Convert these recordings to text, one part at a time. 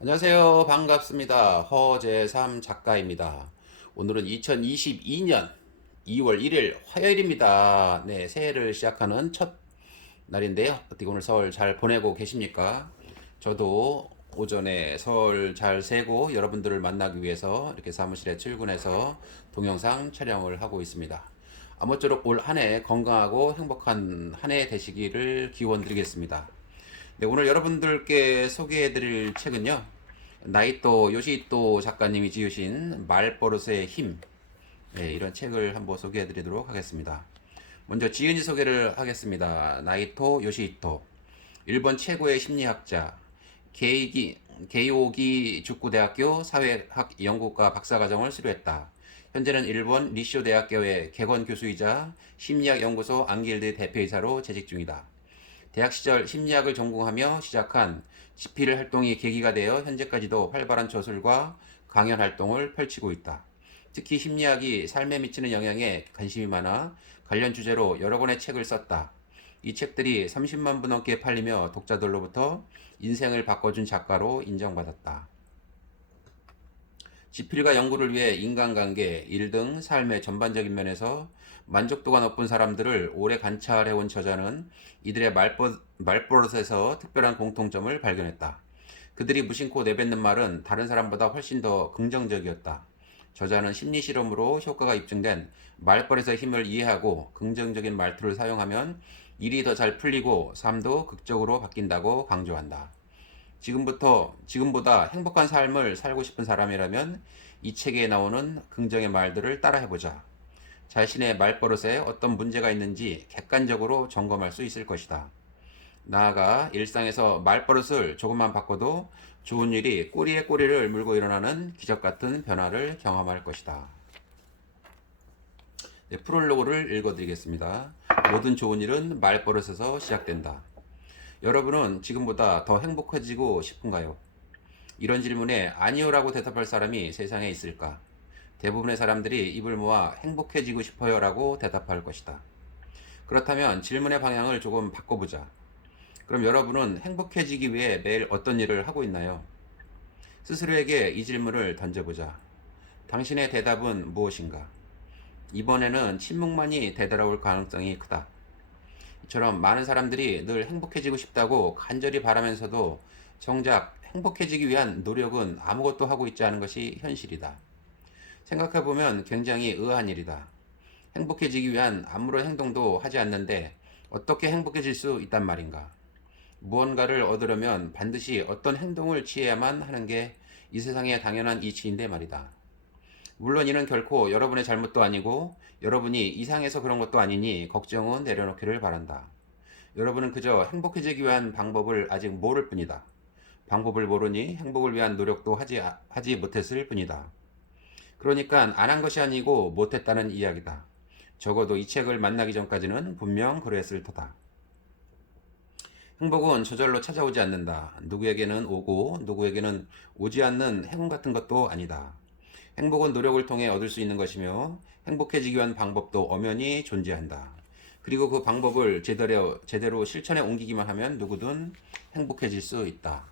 안녕하세요. 반갑습니다. 허재삼 작가입니다. 오늘은 2022년 2월 1일 화요일입니다. 네, 새해를 시작하는 첫 날인데요. 어떻게 오늘 설 잘 보내고 계십니까? 저도 오전에 설 잘 새고 여러분들을 만나기 위해서 이렇게 사무실에 출근해서 동영상 촬영을 하고 있습니다. 아무쪼록 올 한 해 건강하고 행복한 한 해 되시기를 기원드리겠습니다. 네, 오늘 여러분들께 소개해드릴 책은요, 나이토 요시토 작가님이 지으신 말버릇의 힘, 네, 이런 책을 한번 소개해드리도록 하겠습니다. 먼저 지은이 소개를 하겠습니다. 나이토 요시히토, 일본 최고의 심리학자, 게이기, 게이오기 죽구대학교 사회학 연구과 박사과정을 수료했다. 현재는 일본 리쇼 대학교의 객원 교수이자 심리학 연구소 안길드 대표이사로 재직 중이다. 대학 시절 심리학을 전공하며 시작한 지필 활동이 계기가 되어 현재까지도 활발한 저술과 강연 활동을 펼치고 있다. 특히 심리학이 삶에 미치는 영향에 관심이 많아 관련 주제로 여러 권의 책을 썼다. 이 책들이 30만 부 넘게 팔리며 독자들로부터 인생을 바꿔준 작가로 인정받았다. 지필과 연구를 위해 인간관계, 일 등 삶의 전반적인 면에서 만족도가 높은 사람들을 오래 관찰해온 저자는 이들의 말버릇에서 특별한 공통점을 발견했다. 그들이 무심코 내뱉는 말은 다른 사람보다 훨씬 더 긍정적이었다. 저자는 심리 실험으로 효과가 입증된 말버릇의 힘을 이해하고 긍정적인 말투를 사용하면 일이 더 잘 풀리고 삶도 극적으로 바뀐다고 강조한다. 지금보다 행복한 삶을 살고 싶은 사람이라면 이 책에 나오는 긍정의 말들을 따라해보자. 자신의 말버릇에 어떤 문제가 있는지 객관적으로 점검할 수 있을 것이다. 나아가 일상에서 말버릇을 조금만 바꿔도 좋은 일이 꼬리에 꼬리를 물고 일어나는 기적 같은 변화를 경험할 것이다. 네, 프롤로그를 읽어드리겠습니다. 모든 좋은 일은 말버릇에서 시작된다. 여러분은 지금보다 더 행복해지고 싶은가요? 이런 질문에 아니요라고 대답할 사람이 세상에 있을까? 대부분의 사람들이 입을 모아 행복해지고 싶어요라고 대답할 것이다. 그렇다면 질문의 방향을 조금 바꿔보자. 그럼 여러분은 행복해지기 위해 매일 어떤 일을 하고 있나요? 스스로에게 이 질문을 던져보자. 당신의 대답은 무엇인가? 이번에는 침묵만이 되돌아올 가능성이 크다. 이처럼 많은 사람들이 늘 행복해지고 싶다고 간절히 바라면서도 정작 행복해지기 위한 노력은 아무것도 하고 있지 않은 것이 현실이다. 생각해보면 굉장히 의아한 일이다. 행복해지기 위한 아무런 행동도 하지 않는데 어떻게 행복해질 수 있단 말인가? 무언가를 얻으려면 반드시 어떤 행동을 취해야만 하는 게 이 세상의 당연한 이치인데 말이다. 물론 이는 결코 여러분의 잘못도 아니고 여러분이 이상해서 그런 것도 아니니 걱정은 내려놓기를 바란다. 여러분은 그저 행복해지기 위한 방법을 아직 모를 뿐이다. 방법을 모르니 행복을 위한 노력도 하지 못했을 뿐이다. 그러니까 안 한 것이 아니고 못했다는 이야기다. 적어도 이 책을 만나기 전까지는 분명 그랬을 터다. 행복은 저절로 찾아오지 않는다. 누구에게는 오고 누구에게는 오지 않는 행운 같은 것도 아니다. 행복은 노력을 통해 얻을 수 있는 것이며 행복해지기 위한 방법도 엄연히 존재한다. 그리고 그 방법을 제대로 실천에 옮기기만 하면 누구든 행복해질 수 있다.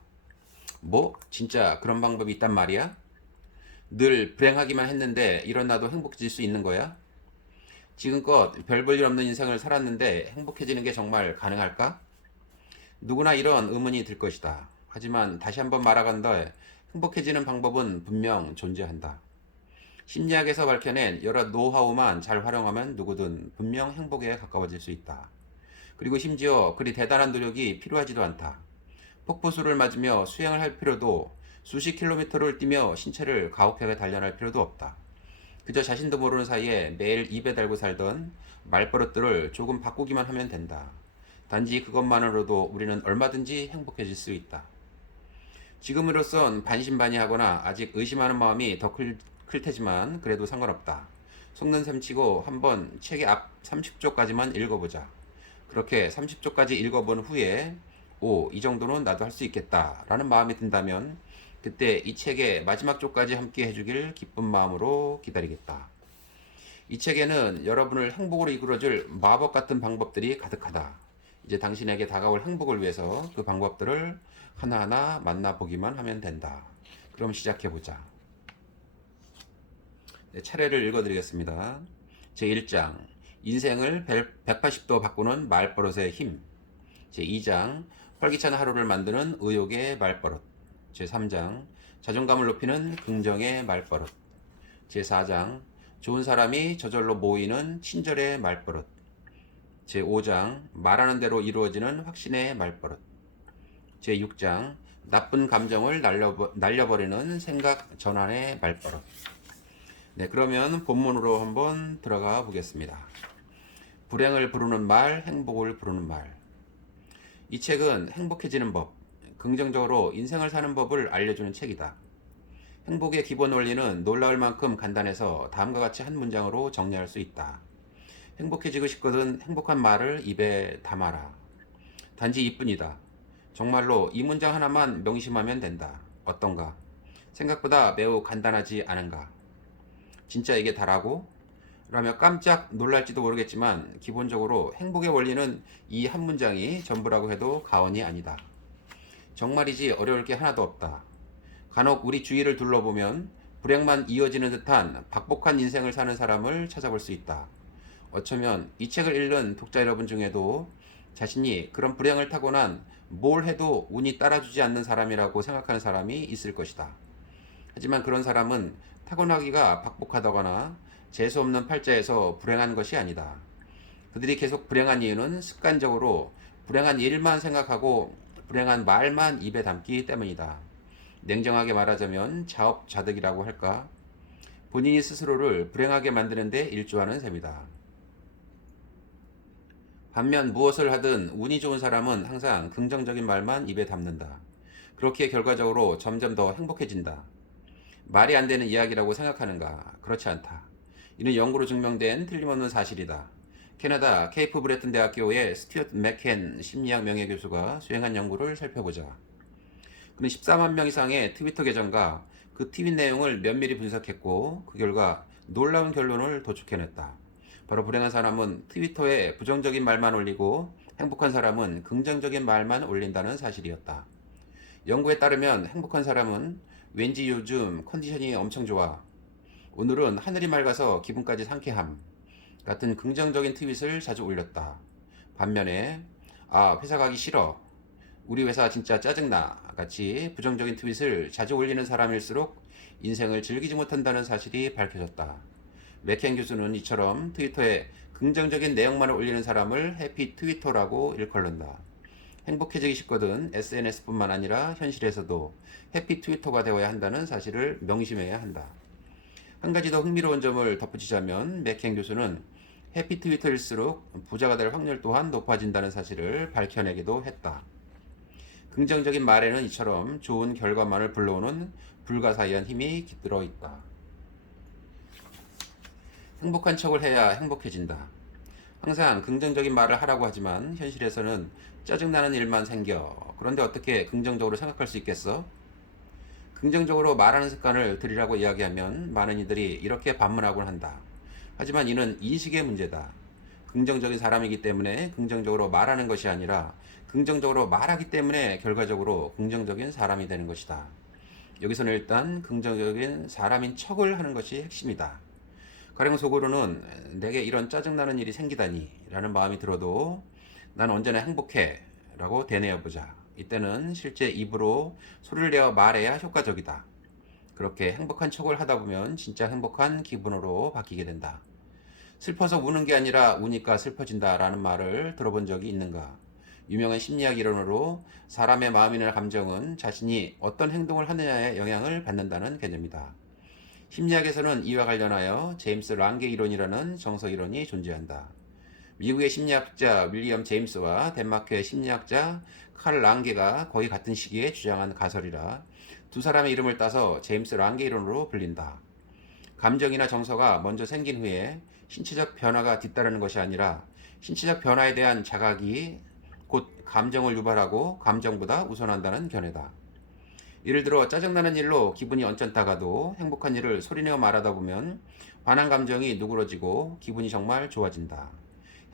뭐? 진짜 그런 방법이 있단 말이야? 늘 불행하기만 했는데 이런 나도 행복해질 수 있는 거야? 지금껏 별 볼 일 없는 인생을 살았는데 행복해지는 게 정말 가능할까? 누구나 이런 의문이 들 것이다. 하지만 다시 한번 말하건대 행복해지는 방법은 분명 존재한다. 심리학에서 밝혀낸 여러 노하우만 잘 활용하면 누구든 분명 행복에 가까워질 수 있다. 그리고 심지어 그리 대단한 노력이 필요하지도 않다. 폭포수를 맞으며 수영을 할 필요도 수십 킬로미터를 뛰며 신체를 가혹하게 단련할 필요도 없다. 그저 자신도 모르는 사이에 매일 입에 달고 살던 말버릇들을 조금 바꾸기만 하면 된다. 단지 그것만으로도 우리는 얼마든지 행복해질 수 있다. 지금으로선 반신반의하거나 아직 의심하는 마음이 더 클 테지만 그래도 상관없다. 속는 셈치고 한번 책의 앞 30조까지만 읽어보자. 그렇게 30조까지 읽어본 후에 이 정도는 나도 할 수 있겠다 라는 마음이 든다면 그때 이 책의 마지막 조까지 함께 해주길 기쁜 마음으로 기다리겠다. 이 책에는 여러분을 행복으로 이끌어줄 마법 같은 방법들이 가득하다. 이제 당신에게 다가올 행복을 위해서 그 방법들을 하나하나 만나보기만 하면 된다. 그럼 시작해보자. 네, 차례를 읽어드리겠습니다. 제1장 인생을 180도 바꾸는 말버릇의 힘. 제2장 활기찬 하루를 만드는 의욕의 말버릇. 제3장 자존감을 높이는 긍정의 말버릇. 제4장 좋은 사람이 저절로 모이는 친절의 말버릇. 제5장 말하는 대로 이루어지는 확신의 말버릇. 제6장 나쁜 감정을 날려버리는 생각 전환의 말버릇. 네, 그러면 본문으로 한번 들어가 보겠습니다. 불행을 부르는 말, 행복을 부르는 말. 이 책은 행복해지는 법, 긍정적으로 인생을 사는 법을 알려주는 책이다. 행복의 기본 원리는 놀라울 만큼 간단해서 다음과 같이 한 문장으로 정리할 수 있다. 행복해지고 싶거든 행복한 말을 입에 담아라. 단지 이뿐이다. 정말로 이 문장 하나만 명심하면 된다. 어떤가? 생각보다 매우 간단하지 않은가? 진짜 이게 다라고? 라며 깜짝 놀랄지도 모르겠지만 기본적으로 행복의 원리는 이 한 문장이 전부라고 해도 과언이 아니다. 정말이지 어려울 게 하나도 없다. 간혹 우리 주위를 둘러보면 불행만 이어지는 듯한 박복한 인생을 사는 사람을 찾아볼 수 있다. 어쩌면 이 책을 읽는 독자 여러분 중에도 자신이 그런 불행을 타고난 뭘 해도 운이 따라주지 않는 사람이라고 생각하는 사람이 있을 것이다. 하지만 그런 사람은 타고나기가 박복하다거나 재수없는 팔자에서 불행한 것이 아니다. 그들이 계속 불행한 이유는 습관적으로 불행한 일만 생각하고 불행한 말만 입에 담기 때문이다. 냉정하게 말하자면 자업자득이라고 할까? 본인이 스스로를 불행하게 만드는 데 일조하는 셈이다. 반면 무엇을 하든 운이 좋은 사람은 항상 긍정적인 말만 입에 담는다. 그렇기에 결과적으로 점점 더 행복해진다. 말이 안 되는 이야기라고 생각하는가? 그렇지 않다. 이는 연구로 증명된 틀림없는 사실이다. 캐나다 케이프 브레튼 대학교의 스튜어트 맥켄 심리학 명예교수가 수행한 연구를 살펴보자. 그는 14만 명 이상의 트위터 계정과 그 트윗 내용을 면밀히 분석했고 그 결과 놀라운 결론을 도축해냈다. 바로 불행한 사람은 트위터에 부정적인 말만 올리고 행복한 사람은 긍정적인 말만 올린다는 사실이었다. 연구에 따르면 행복한 사람은 왠지 요즘 컨디션이 엄청 좋아. 오늘은 하늘이 맑아서 기분까지 상쾌함. 같은 긍정적인 트윗을 자주 올렸다. 반면에 회사 가기 싫어. 우리 회사 진짜 짜증나. 같이 부정적인 트윗을 자주 올리는 사람일수록 인생을 즐기지 못한다는 사실이 밝혀졌다. 맥켄 교수는 이처럼 트위터에 긍정적인 내용만을 올리는 사람을 해피 트위터라고 일컬는다. 행복해지기 쉽거든 SNS뿐만 아니라 현실에서도 해피 트위터가 되어야 한다는 사실을 명심해야 한다. 한 가지 더 흥미로운 점을 덧붙이자면 맥켄 교수는 해피 트위터일수록 부자가 될 확률 또한 높아진다는 사실을 밝혀내기도 했다. 긍정적인 말에는 이처럼 좋은 결과만을 불러오는 불가사의한 힘이 깃들어 있다. 행복한 척을 해야 행복해진다. 항상 긍정적인 말을 하라고 하지만 현실에서는 짜증나는 일만 생겨. 그런데 어떻게 긍정적으로 생각할 수 있겠어? 긍정적으로 말하는 습관을 들이라고 이야기하면 많은 이들이 이렇게 반문하곤 한다. 하지만 이는 인식의 문제다. 긍정적인 사람이기 때문에 긍정적으로 말하는 것이 아니라 긍정적으로 말하기 때문에 결과적으로 긍정적인 사람이 되는 것이다. 여기서는 일단 긍정적인 사람인 척을 하는 것이 핵심이다. 가령 속으로는 내게 이런 짜증나는 일이 생기다니 라는 마음이 들어도 난 언제나 행복해 라고 되뇌어보자. 이때는 실제 입으로 소리를 내어 말해야 효과적이다. 그렇게 행복한 척을 하다 보면 진짜 행복한 기분으로 바뀌게 된다. 슬퍼서 우는 게 아니라 우니까 슬퍼진다 라는 말을 들어본 적이 있는가? 유명한 심리학 이론으로 사람의 마음이나 감정은 자신이 어떤 행동을 하느냐에 영향을 받는다는 개념이다. 심리학에서는 이와 관련하여 제임스 랑게 이론이라는 정석 이론이 존재한다. 미국의 심리학자 윌리엄 제임스와 덴마크의 심리학자 칼 랑게가 거의 같은 시기에 주장한 가설이라 두 사람의 이름을 따서 제임스 랑게 이론으로 불린다. 감정이나 정서가 먼저 생긴 후에 신체적 변화가 뒤따르는 것이 아니라 신체적 변화에 대한 자각이 곧 감정을 유발하고 감정보다 우선한다는 견해다. 예를 들어 짜증나는 일로 기분이 언짢다가도 행복한 일을 소리내어 말하다 보면 반한 감정이 누그러지고 기분이 정말 좋아진다.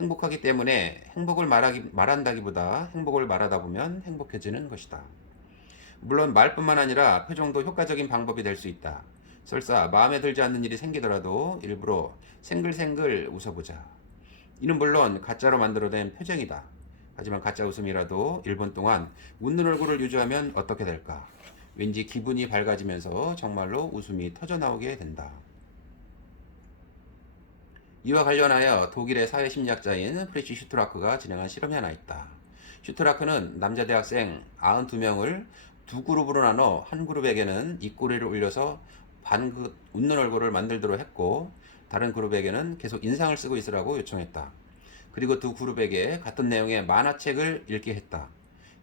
행복하기 때문에 행복을 말한다기보다 행복을 말하다 보면 행복해지는 것이다. 물론 말뿐만 아니라 표정도 효과적인 방법이 될 수 있다. 설사 마음에 들지 않는 일이 생기더라도 일부러 생글생글 웃어보자. 이는 물론 가짜로 만들어낸 표정이다. 하지만 가짜 웃음이라도 1분 동안 웃는 얼굴을 유지하면 어떻게 될까? 왠지 기분이 밝아지면서 정말로 웃음이 터져나오게 된다. 이와 관련하여 독일의 사회심리학자인 프리츠 슈트라크가 진행한 실험이 하나 있다. 슈트라크는 남자 대학생 92명을 두 그룹으로 나눠 한 그룹에게는 입꼬리를 올려서 웃는 얼굴을 만들도록 했고 다른 그룹에게는 계속 인상을 쓰고 있으라고 요청했다. 그리고 두 그룹에게 같은 내용의 만화책을 읽게 했다.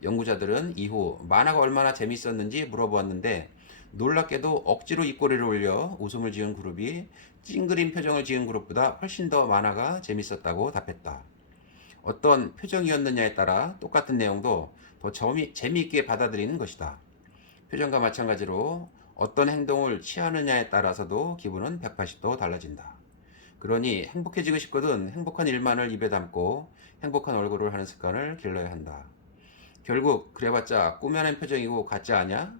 연구자들은 이후 만화가 얼마나 재밌었는지 물어보았는데 놀랍게도 억지로 입꼬리를 올려 웃음을 지은 그룹이 찡그린 표정을 지은 그룹보다 훨씬 더 만화가 재밌었다고 답했다. 어떤 표정이었느냐에 따라 똑같은 내용도 더 재미있게 받아들이는 것이다. 표정과 마찬가지로 어떤 행동을 취하느냐에 따라서도 기분은 180도 달라진다. 그러니 행복해지고 싶거든 행복한 일만을 입에 담고 행복한 얼굴을 하는 습관을 길러야 한다. 결국 그래봤자 꾸며낸 표정이고 가짜 아냐?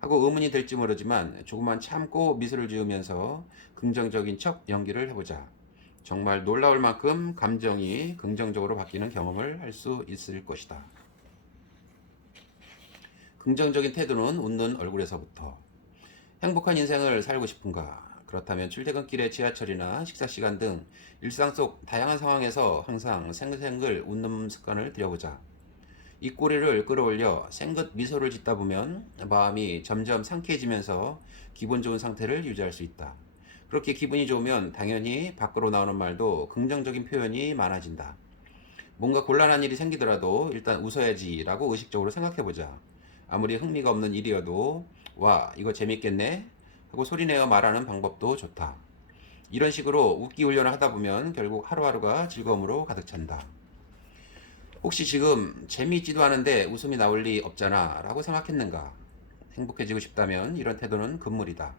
하고 의문이 될지 모르지만 조금만 참고 미소를 지으면서 긍정적인 척 연기를 해보자. 정말 놀라울 만큼 감정이 긍정적으로 바뀌는 경험을 할 수 있을 것이다. 긍정적인 태도는 웃는 얼굴에서부터. 행복한 인생을 살고 싶은가? 그렇다면 출퇴근길의 지하철이나 식사시간 등 일상 속 다양한 상황에서 항상 생글생글 웃는 습관을 들여보자. 입꼬리를 끌어올려 생긋 미소를 짓다 보면 마음이 점점 상쾌해지면서 기분 좋은 상태를 유지할 수 있다. 그렇게 기분이 좋으면 당연히 밖으로 나오는 말도 긍정적인 표현이 많아진다. 뭔가 곤란한 일이 생기더라도 일단 웃어야지라고 의식적으로 생각해보자. 아무리 흥미가 없는 일이어도 와, 이거 재밌겠네? 하고 소리내어 말하는 방법도 좋다. 이런 식으로 웃기 훈련을 하다 보면 결국 하루하루가 즐거움으로 가득 찬다. 혹시 지금 재미있지도 않은데 웃음이 나올 리 없잖아 라고 생각했는가? 행복해지고 싶다면 이런 태도는 금물이다.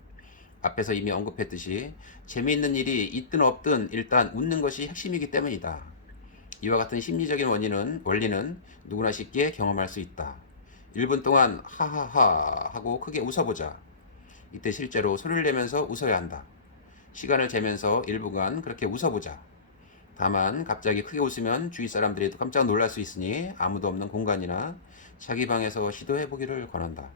앞에서 이미 언급했듯이 재미있는 일이 있든 없든 일단 웃는 것이 핵심이기 때문이다. 이와 같은 심리적인 원리는 누구나 쉽게 경험할 수 있다. 1분 동안 하하하 하고 크게 웃어보자. 이때 실제로 소리를 내면서 웃어야 한다. 시간을 재면서 1분간 그렇게 웃어보자. 다만 갑자기 크게 웃으면 주위 사람들이 깜짝 놀랄 수 있으니 아무도 없는 공간이나 자기 방에서 시도해 보기를 권한다.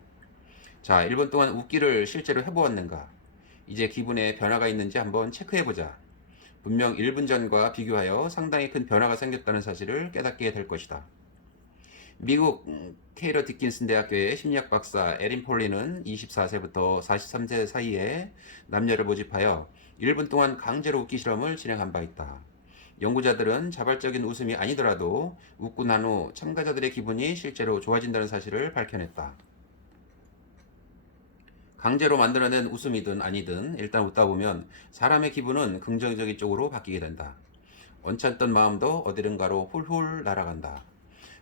자, 1분 동안 웃기를 실제로 해보았는가? 이제 기분에 변화가 있는지 한번 체크해 보자. 분명 1분 전과 비교하여 상당히 큰 변화가 생겼다는 사실을 깨닫게 될 것이다. 미국 케이러 디킨슨 대학교의 심리학 박사 에린 폴리는 24세부터 43세 사이에 남녀를 모집하여 1분 동안 강제로 웃기 실험을 진행한 바 있다. 연구자들은 자발적인 웃음이 아니더라도 웃고 난 후 참가자들의 기분이 실제로 좋아진다는 사실을 밝혀냈다. 강제로 만들어낸 웃음이든 아니든 일단 웃다 보면 사람의 기분은 긍정적인 쪽으로 바뀌게 된다. 언짢던 마음도 어디론가로 훌훌 날아간다.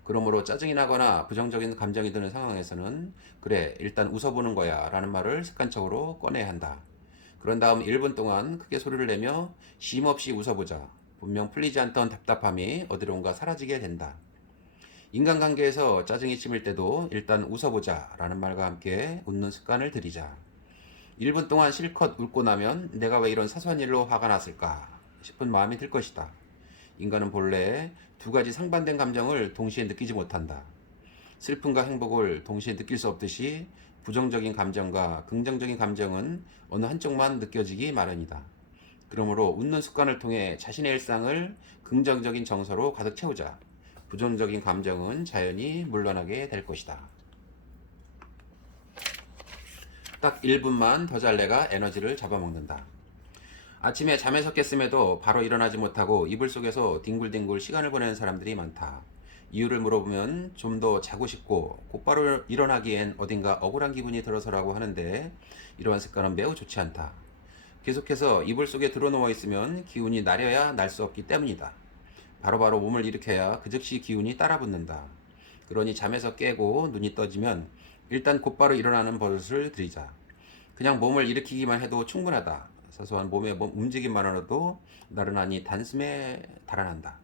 그러므로 짜증이 나거나 부정적인 감정이 드는 상황에서는 그래, 일단 웃어보는 거야 라는 말을 습관적으로 꺼내야 한다. 그런 다음 1분 동안 크게 소리를 내며 쉼없이 웃어보자. 분명 풀리지 않던 답답함이 어디론가 사라지게 된다. 인간관계에서 짜증이 치밀 때도 일단 웃어보자 라는 말과 함께 웃는 습관을 들이자. 1분 동안 실컷 웃고 나면 내가 왜 이런 사소한 일로 화가 났을까 싶은 마음이 들 것이다. 인간은 본래 두 가지 상반된 감정을 동시에 느끼지 못한다. 슬픔과 행복을 동시에 느낄 수 없듯이 부정적인 감정과 긍정적인 감정은 어느 한쪽만 느껴지기 마련이다. 그러므로 웃는 습관을 통해 자신의 일상을 긍정적인 정서로 가득 채우자. 부정적인 감정은 자연히 물러나게 될 것이다. 딱 1분만 더 잘래가 에너지를 잡아먹는다. 아침에 잠에서 깼음에도 바로 일어나지 못하고 이불 속에서 뒹굴뒹굴 시간을 보내는 사람들이 많다. 이유를 물어보면 좀 더 자고 싶고 곧바로 일어나기엔 어딘가 억울한 기분이 들어서라고 하는데 이러한 습관은 매우 좋지 않다. 계속해서 이불 속에 들어누워 있으면 기운이 나려야 날 수 없기 때문이다. 바로바로 몸을 일으켜야 그 즉시 기운이 따라붙는다. 그러니 잠에서 깨고 눈이 떠지면 일단 곧바로 일어나는 버릇을 들이자. 그냥 몸을 일으키기만 해도 충분하다. 사소한 몸의 움직임만으로도 나른하니 단숨에 달아난다.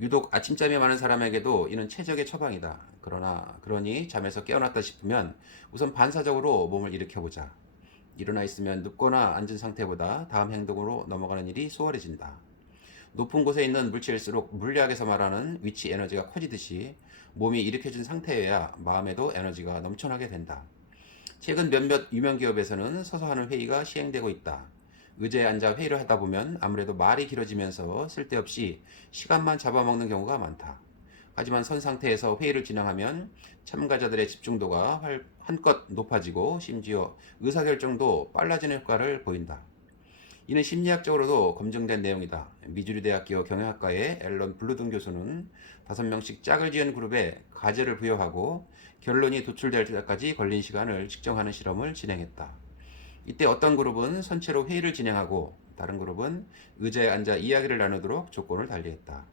유독 아침잠이 많은 사람에게도 이는 최적의 처방이다. 그러니 잠에서 깨어났다 싶으면 우선 반사적으로 몸을 일으켜보자. 일어나 있으면 눕거나 앉은 상태보다 다음 행동으로 넘어가는 일이 수월해진다. 높은 곳에 있는 물체일수록 물리학에서 말하는 위치 에너지가 커지듯이 몸이 일으켜진 상태여야 마음에도 에너지가 넘쳐나게 된다. 최근 몇몇 유명 기업에서는 서서 하는 회의가 시행되고 있다. 의자에 앉아 회의를 하다 보면 아무래도 말이 길어지면서 쓸데없이 시간만 잡아먹는 경우가 많다. 하지만 선 상태에서 회의를 진행하면 참가자들의 집중도가 한껏 높아지고 심지어 의사결정도 빨라지는 효과를 보인다. 이는 심리학적으로도 검증된 내용이다. 미주리 대학교 경영학과의 앨런 블루든 교수는 5명씩 짝을 지은 그룹에 과제를 부여하고 결론이 도출될 때까지 걸린 시간을 측정하는 실험을 진행했다. 이때 어떤 그룹은 선체로 회의를 진행하고 다른 그룹은 의자에 앉아 이야기를 나누도록 조건을 달리했다.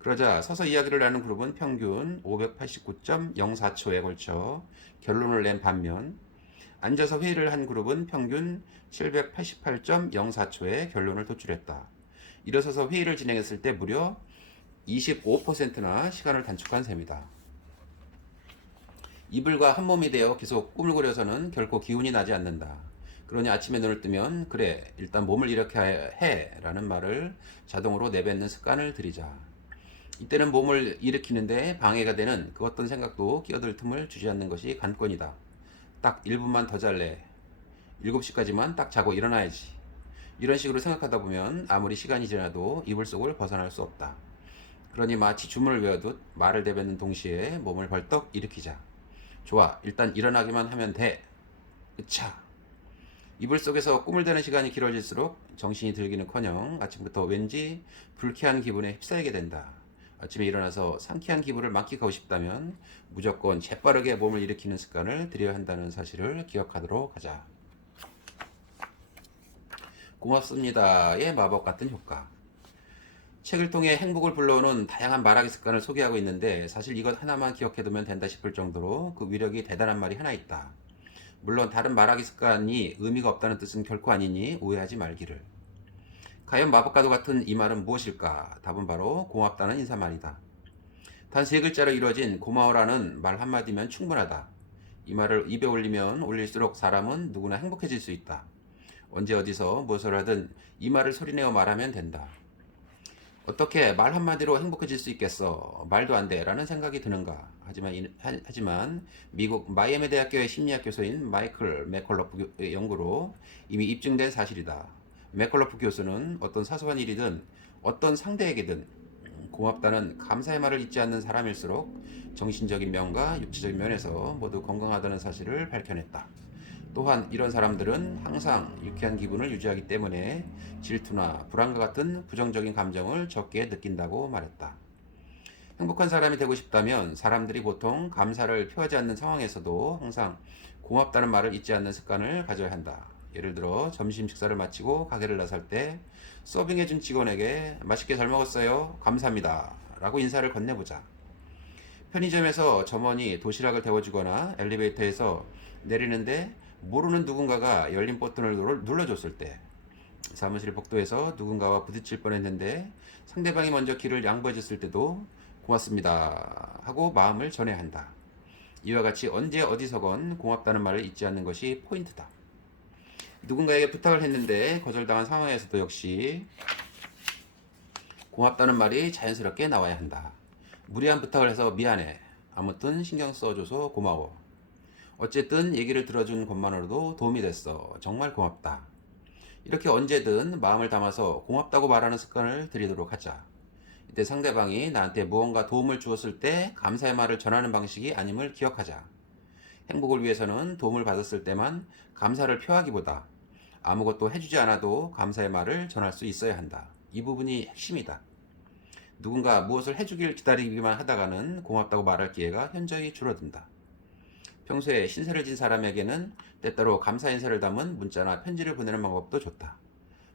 그러자 서서 이야기를 나눈 그룹은 평균 589.04초에 걸쳐 결론을 낸 반면 앉아서 회의를 한 그룹은 평균 788.04초에 결론을 도출했다. 일어서서 회의를 진행했을 때 무려 25%나 시간을 단축한 셈이다. 이불과 한 몸이 되어 계속 꾸물거려서는 결코 기운이 나지 않는다. 그러니 아침에 눈을 뜨면 그래 일단 몸을 일으켜야 해 라는 말을 자동으로 내뱉는 습관을 들이자. 이때는 몸을 일으키는데 방해가 되는 그 어떤 생각도 끼어들 틈을 주지 않는 것이 관건이다. 딱 1분만 더 잘래. 7시까지만 딱 자고 일어나야지. 이런 식으로 생각하다 보면 아무리 시간이 지나도 이불 속을 벗어날 수 없다. 그러니 마치 주문을 외워듯 말을 내뱉는 동시에 몸을 벌떡 일으키자. 좋아, 일단 일어나기만 하면 돼. 으차. 이불 속에서 꿈을 대는 시간이 길어질수록 정신이 들기는커녕 아침부터 왠지 불쾌한 기분에 휩싸이게 된다. 아침에 일어나서 상쾌한 기분을 만끽하고 싶다면 무조건 재빠르게 몸을 일으키는 습관을 들여야 한다는 사실을 기억하도록 하자. 고맙습니다의 마법 같은 효과. 책을 통해 행복을 불러오는 다양한 말하기 습관을 소개하고 있는데 사실 이것 하나만 기억해두면 된다 싶을 정도로 그 위력이 대단한 말이 하나 있다. 물론 다른 말하기 습관이 의미가 없다는 뜻은 결코 아니니 오해하지 말기를. 과연 마법과도 같은 이 말은 무엇일까? 답은 바로 고맙다는 인사말이다. 단 3글자로 이루어진 고마워라는 말 한마디면 충분하다. 이 말을 입에 올리면 올릴수록 사람은 누구나 행복해질 수 있다. 언제 어디서 무엇을 하든 이 말을 소리내어 말하면 된다. 어떻게 말 한마디로 행복해질 수 있겠어? 말도 안 돼. 라는 생각이 드는가? 하지만 미국 마이애미 대학교의 심리학 교수인 마이클 맥컬러프 연구로 이미 입증된 사실이다. 맥컬러프 교수는 어떤 사소한 일이든 어떤 상대에게든 고맙다는 감사의 말을 잊지 않는 사람일수록 정신적인 면과 육체적인 면에서 모두 건강하다는 사실을 밝혀냈다. 또한 이런 사람들은 항상 유쾌한 기분을 유지하기 때문에 질투나 불안과 같은 부정적인 감정을 적게 느낀다고 말했다. 행복한 사람이 되고 싶다면 사람들이 보통 감사를 표하지 않는 상황에서도 항상 고맙다는 말을 잊지 않는 습관을 가져야 한다. 예를 들어 점심 식사를 마치고 가게를 나설 때 서빙해준 직원에게 맛있게 잘 먹었어요. 감사합니다. 라고 인사를 건네보자. 편의점에서 점원이 도시락을 데워주거나 엘리베이터에서 내리는데 모르는 누군가가 열린 버튼을 눌러줬을 때, 사무실 복도에서 누군가와 부딪힐 뻔했는데 상대방이 먼저 길을 양보해줬을 때도 고맙습니다 하고 마음을 전해야 한다. 이와 같이 언제 어디서건 고맙다는 말을 잊지 않는 것이 포인트다. 누군가에게 부탁을 했는데 거절당한 상황에서도 역시 고맙다는 말이 자연스럽게 나와야 한다. 무리한 부탁을 해서 미안해. 아무튼 신경 써줘서 고마워. 어쨌든 얘기를 들어준 것만으로도 도움이 됐어. 정말 고맙다. 이렇게 언제든 마음을 담아서 고맙다고 말하는 습관을 들이도록 하자. 이때 상대방이 나한테 무언가 도움을 주었을 때 감사의 말을 전하는 방식이 아님을 기억하자. 행복을 위해서는 도움을 받았을 때만 감사를 표하기보다 아무것도 해주지 않아도 감사의 말을 전할 수 있어야 한다. 이 부분이 핵심이다. 누군가 무엇을 해주길 기다리기만 하다가는 고맙다고 말할 기회가 현저히 줄어든다. 평소에 신세를 진 사람에게는 때때로 감사 인사를 담은 문자나 편지를 보내는 방법도 좋다.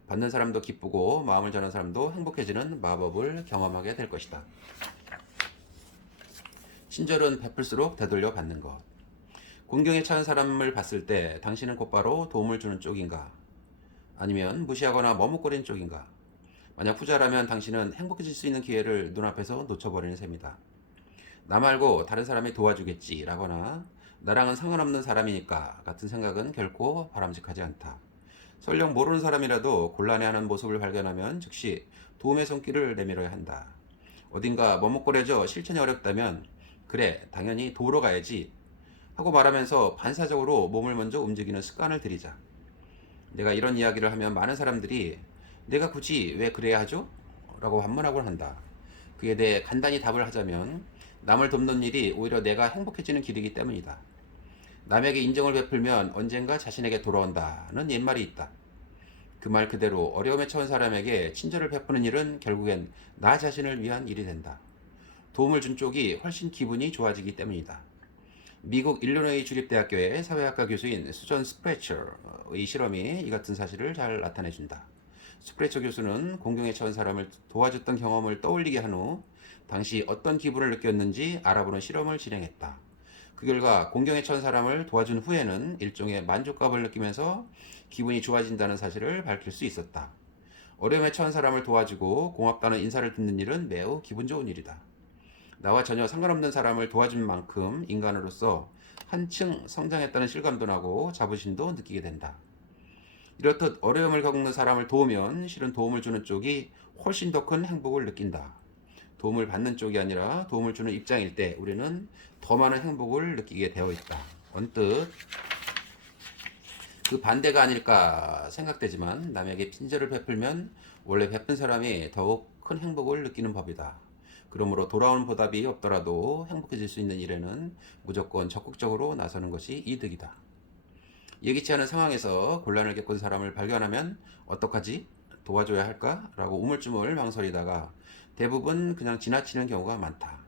받는 사람도 기쁘고 마음을 전하는 사람도 행복해지는 마법을 경험하게 될 것이다. 친절은 베풀수록 되돌려 받는 것. 곤경에 처한 사람을 봤을 때 당신은 곧바로 도움을 주는 쪽인가? 아니면 무시하거나 머뭇거리는 쪽인가? 만약 후자라면 당신은 행복해질 수 있는 기회를 눈앞에서 놓쳐버리는 셈이다. 나 말고 다른 사람이 도와주겠지 라거나 나랑은 상관없는 사람이니까 같은 생각은 결코 바람직하지 않다. 설령 모르는 사람이라도 곤란해하는 모습을 발견하면 즉시 도움의 손길을 내밀어야 한다. 어딘가 머뭇거려져 실천이 어렵다면 그래 당연히 도로 가야지 하고 말하면서 반사적으로 몸을 먼저 움직이는 습관을 들이자. 내가 이런 이야기를 하면 많은 사람들이 내가 굳이 왜 그래야 하죠? 라고 반문하곤 한다. 그에 대해 간단히 답을 하자면 남을 돕는 일이 오히려 내가 행복해지는 길이기 때문이다. 남에게 인정을 베풀면 언젠가 자신에게 돌아온다는 옛말이 있다. 그 말 그대로 어려움에 처한 사람에게 친절을 베푸는 일은 결국엔 나 자신을 위한 일이 된다. 도움을 준 쪽이 훨씬 기분이 좋아지기 때문이다. 미국 일리노이 주립대학교의 사회학과 교수인 수전 스프레처의 실험이 이 같은 사실을 잘 나타내준다. 스프레처 교수는 공경에 처한 사람을 도와줬던 경험을 떠올리게 한 후 당시 어떤 기분을 느꼈는지 알아보는 실험을 진행했다. 그 결과 공경에 처한 사람을 도와준 후에는 일종의 만족감을 느끼면서 기분이 좋아진다는 사실을 밝힐 수 있었다. 어려움에 처한 사람을 도와주고 고맙다는 인사를 듣는 일은 매우 기분 좋은 일이다. 나와 전혀 상관없는 사람을 도와준 만큼 인간으로서 한층 성장했다는 실감도 나고 자부심도 느끼게 된다. 이렇듯 어려움을 겪는 사람을 도우면 실은 도움을 주는 쪽이 훨씬 더 큰 행복을 느낀다. 도움을 받는 쪽이 아니라 도움을 주는 입장일 때 우리는 더 많은 행복을 느끼게 되어 있다. 언뜻 그 반대가 아닐까 생각되지만 남에게 친절을 베풀면 원래 베푼 사람이 더욱 큰 행복을 느끼는 법이다. 그러므로 돌아오는 보답이 없더라도 행복해질 수 있는 일에는 무조건 적극적으로 나서는 것이 이득이다. 예기치 않은 상황에서 곤란을 겪은 사람을 발견하면 어떡하지? 도와줘야 할까? 라고 우물쭈물 망설이다가 대부분 그냥 지나치는 경우가 많다.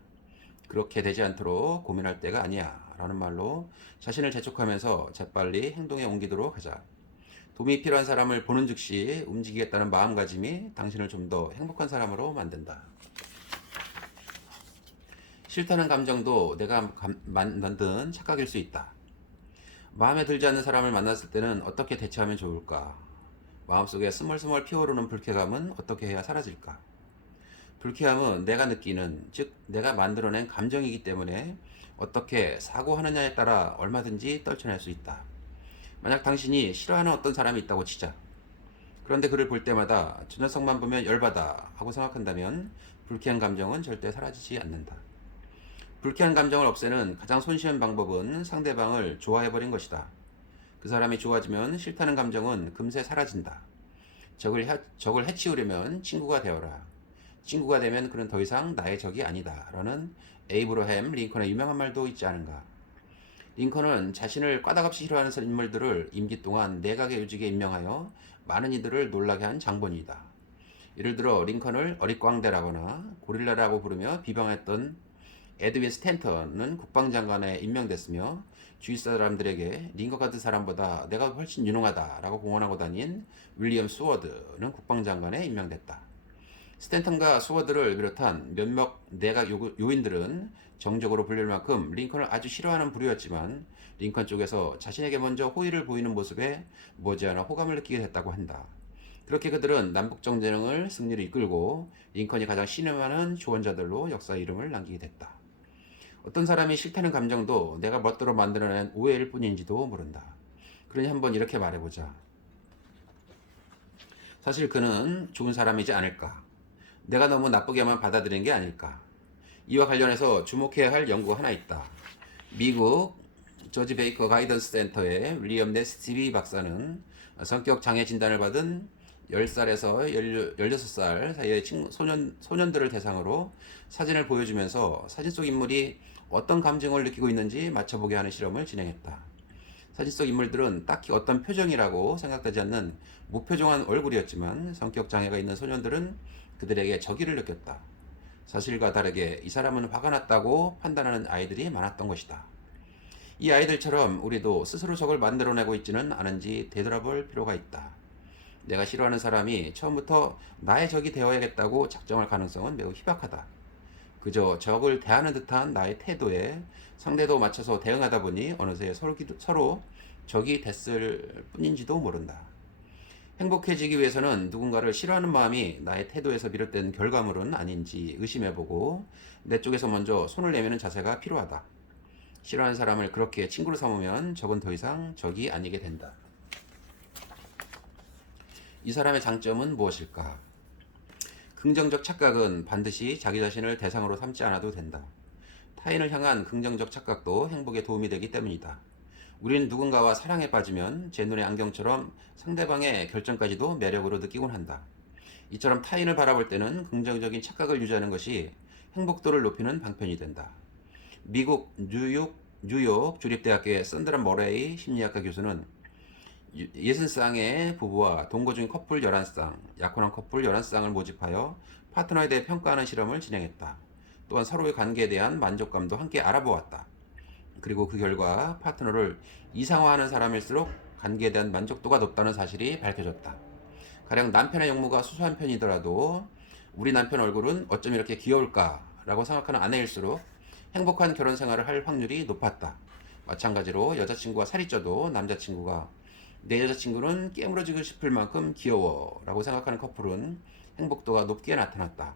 그렇게 되지 않도록 고민할 때가 아니야 라는 말로 자신을 재촉하면서 재빨리 행동에 옮기도록 하자. 도움이 필요한 사람을 보는 즉시 움직이겠다는 마음가짐이 당신을 좀 더 행복한 사람으로 만든다. 싫다는 감정도 내가 만든 착각일 수 있다. 마음에 들지 않는 사람을 만났을 때는 어떻게 대처하면 좋을까? 마음속에 스멀스멀 피어오르는 불쾌감은 어떻게 해야 사라질까? 불쾌함은 내가 느끼는, 즉 내가 만들어낸 감정이기 때문에 어떻게 사고하느냐에 따라 얼마든지 떨쳐낼 수 있다. 만약 당신이 싫어하는 어떤 사람이 있다고 치자. 그런데 그를 볼 때마다 저 녀석만 보면 열받아 하고 생각한다면 불쾌한 감정은 절대 사라지지 않는다. 불쾌한 감정을 없애는 가장 손쉬운 방법은 상대방을 좋아해버린 것이다. 그 사람이 좋아지면 싫다는 감정은 금세 사라진다. 적을 해치우려면 친구가 되어라. 친구가 되면 그는 더 이상 나의 적이 아니다. 라는 에이브러햄 링컨의 유명한 말도 있지 않은가. 링컨은 자신을 까닭없이 싫어하는 인물들을 임기 동안 내각의 요직에 임명하여 많은 이들을 놀라게 한 장본이다. 예를 들어 링컨을 어릿광대라거나 고릴라라고 부르며 비방했던 에드윈 스탠턴은 국방장관에 임명됐으며 주위 사람들에게 링컨 같은 사람보다 내가 훨씬 유능하다라고 공언하고 다닌 윌리엄 스워드는 국방장관에 임명됐다. 스탠턴과 스워드를 비롯한 몇몇 내각 요인들은 정적으로 불릴 만큼 링컨을 아주 싫어하는 부류였지만 링컨 쪽에서 자신에게 먼저 호의를 보이는 모습에 머지않아 호감을 느끼게 됐다고 한다. 그렇게 그들은 남북정전을 승리로 이끌고 링컨이 가장 신임하는 조언자들로 역사의 이름을 남기게 됐다. 어떤 사람이 싫다는 감정도 내가 멋대로 만들어낸 오해일 뿐인지도 모른다. 그러니 한번 이렇게 말해보자. 사실 그는 좋은 사람이지 않을까? 내가 너무 나쁘게만 받아들인 게 아닐까? 이와 관련해서 주목해야 할 연구가 하나 있다. 미국 조지 베이커 가이던스 센터의 윌리엄 네스티비 박사는 성격 장애 진단을 받은 10살에서 16살 사이의 소년들을 대상으로 사진을 보여주면서 사진 속 인물이 어떤 감정을 느끼고 있는지 맞춰보게 하는 실험을 진행했다. 사진 속 인물들은 딱히 어떤 표정이라고 생각되지 않는 무표정한 얼굴이었지만 성격 장애가 있는 소년들은 그들에게 적의를 느꼈다. 사실과 다르게 이 사람은 화가 났다고 판단하는 아이들이 많았던 것이다. 이 아이들처럼 우리도 스스로 적을 만들어내고 있지는 않은지 되돌아볼 필요가 있다. 내가 싫어하는 사람이 처음부터 나의 적이 되어야겠다고 작정할 가능성은 매우 희박하다. 그저 적을 대하는 듯한 나의 태도에 상대도 맞춰서 대응하다 보니 어느새 서로 적이 됐을 뿐인지도 모른다. 행복해지기 위해서는 누군가를 싫어하는 마음이 나의 태도에서 비롯된 결과물은 아닌지 의심해보고 내 쪽에서 먼저 손을 내미는 자세가 필요하다. 싫어하는 사람을 그렇게 친구로 삼으면 적은 더 이상 적이 아니게 된다. 이 사람의 장점은 무엇일까? 긍정적 착각은 반드시 자기 자신을 대상으로 삼지 않아도 된다. 타인을 향한 긍정적 착각도 행복에 도움이 되기 때문이다. 우리는 누군가와 사랑에 빠지면 제 눈의 안경처럼 상대방의 결정까지도 매력으로 느끼곤 한다. 이처럼 타인을 바라볼 때는 긍정적인 착각을 유지하는 것이 행복도를 높이는 방편이 된다. 미국 뉴욕 주립대학교의 샌드라 머레이 심리학과 교수는 60쌍의 부부와 동거 중인 커플 11쌍, 약혼한 커플 11쌍을 모집하여 파트너에 대해 평가하는 실험을 진행했다. 또한 서로의 관계에 대한 만족감도 함께 알아보았다. 그리고 그 결과 파트너를 이상화하는 사람일수록 관계에 대한 만족도가 높다는 사실이 밝혀졌다. 가령 남편의 용모가 수수한 편이더라도 우리 남편 얼굴은 어쩜 이렇게 귀여울까 라고 생각하는 아내일수록 행복한 결혼 생활을 할 확률이 높았다. 마찬가지로 여자친구가 살이 쪄도 남자친구가 내 여자친구는 깨물어지고 싶을 만큼 귀여워 라고 생각하는 커플은 행복도가 높게 나타났다.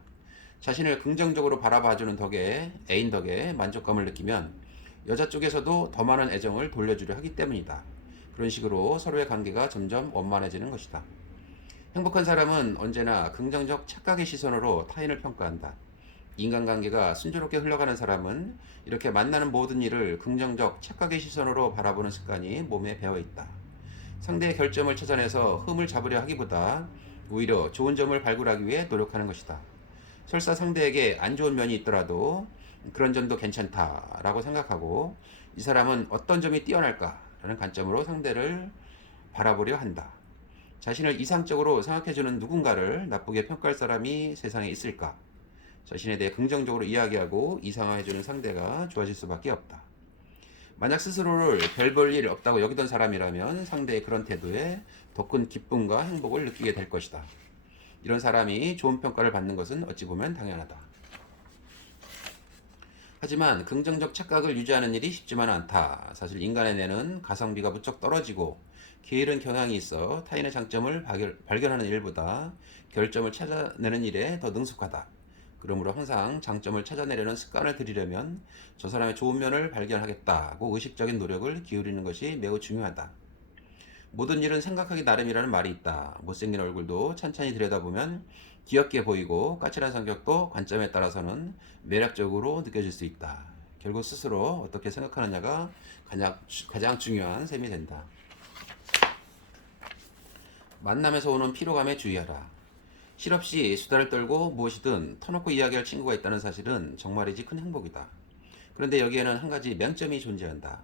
자신을 긍정적으로 바라봐주는 덕에 애인 덕에 만족감을 느끼면 여자 쪽에서도 더 많은 애정을 돌려주려 하기 때문이다. 그런 식으로 서로의 관계가 점점 원만해지는 것이다. 행복한 사람은 언제나 긍정적 착각의 시선으로 타인을 평가한다. 인간관계가 순조롭게 흘러가는 사람은 이렇게 만나는 모든 일을 긍정적 착각의 시선으로 바라보는 습관이 몸에 배어있다. 상대의 결점을 찾아내서 흠을 잡으려 하기보다 오히려 좋은 점을 발굴하기 위해 노력하는 것이다. 설사 상대에게 안 좋은 면이 있더라도 그런 점도 괜찮다라고 생각하고 이 사람은 어떤 점이 뛰어날까라는 관점으로 상대를 바라보려 한다. 자신을 이상적으로 생각해주는 누군가를 나쁘게 평가할 사람이 세상에 있을까? 자신에 대해 긍정적으로 이야기하고 이상화해주는 상대가 좋아질 수밖에 없다. 만약 스스로를 별 볼 일 없다고 여기던 사람이라면 상대의 그런 태도에 더 큰 기쁨과 행복을 느끼게 될 것이다. 이런 사람이 좋은 평가를 받는 것은 어찌 보면 당연하다. 하지만 긍정적 착각을 유지하는 일이 쉽지만은 않다. 사실 인간의 뇌는 가성비가 무척 떨어지고 게으른 경향이 있어 타인의 장점을 발견하는 일보다 결점을 찾아내는 일에 더 능숙하다. 그러므로 항상 장점을 찾아내려는 습관을 들이려면 저 사람의 좋은 면을 발견하겠다고 의식적인 노력을 기울이는 것이 매우 중요하다. 모든 일은 생각하기 나름이라는 말이 있다. 못생긴 얼굴도 천천히 들여다보면 귀엽게 보이고 까칠한 성격도 관점에 따라서는 매력적으로 느껴질 수 있다. 결국 스스로 어떻게 생각하느냐가 가장 중요한 셈이 된다. 만남에서 오는 피로감에 주의하라. 실없이 수다를 떨고 무엇이든 터놓고 이야기할 친구가 있다는 사실은 정말이지 큰 행복이다. 그런데 여기에는 한 가지 맹점이 존재한다.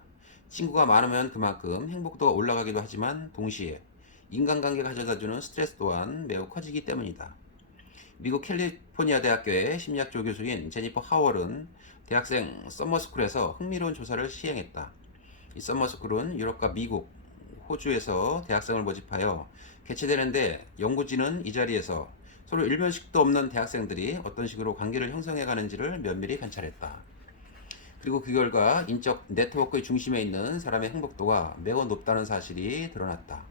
친구가 많으면 그만큼 행복도가 올라가기도 하지만 동시에 인간관계가 가져다주는 스트레스 또한 매우 커지기 때문이다. 미국 캘리포니아 대학교의 심리학 조교수인 제니퍼 하월은 대학생 서머스쿨에서 흥미로운 조사를 시행했다. 이 서머스쿨은 유럽과 미국, 호주에서 대학생을 모집하여 개최되는데 연구진은 이 자리에서 서로 일면식도 없는 대학생들이 어떤 식으로 관계를 형성해 가는지를 면밀히 관찰했다. 그리고 그 결과 인적 네트워크의 중심에 있는 사람의 행복도가 매우 높다는 사실이 드러났다.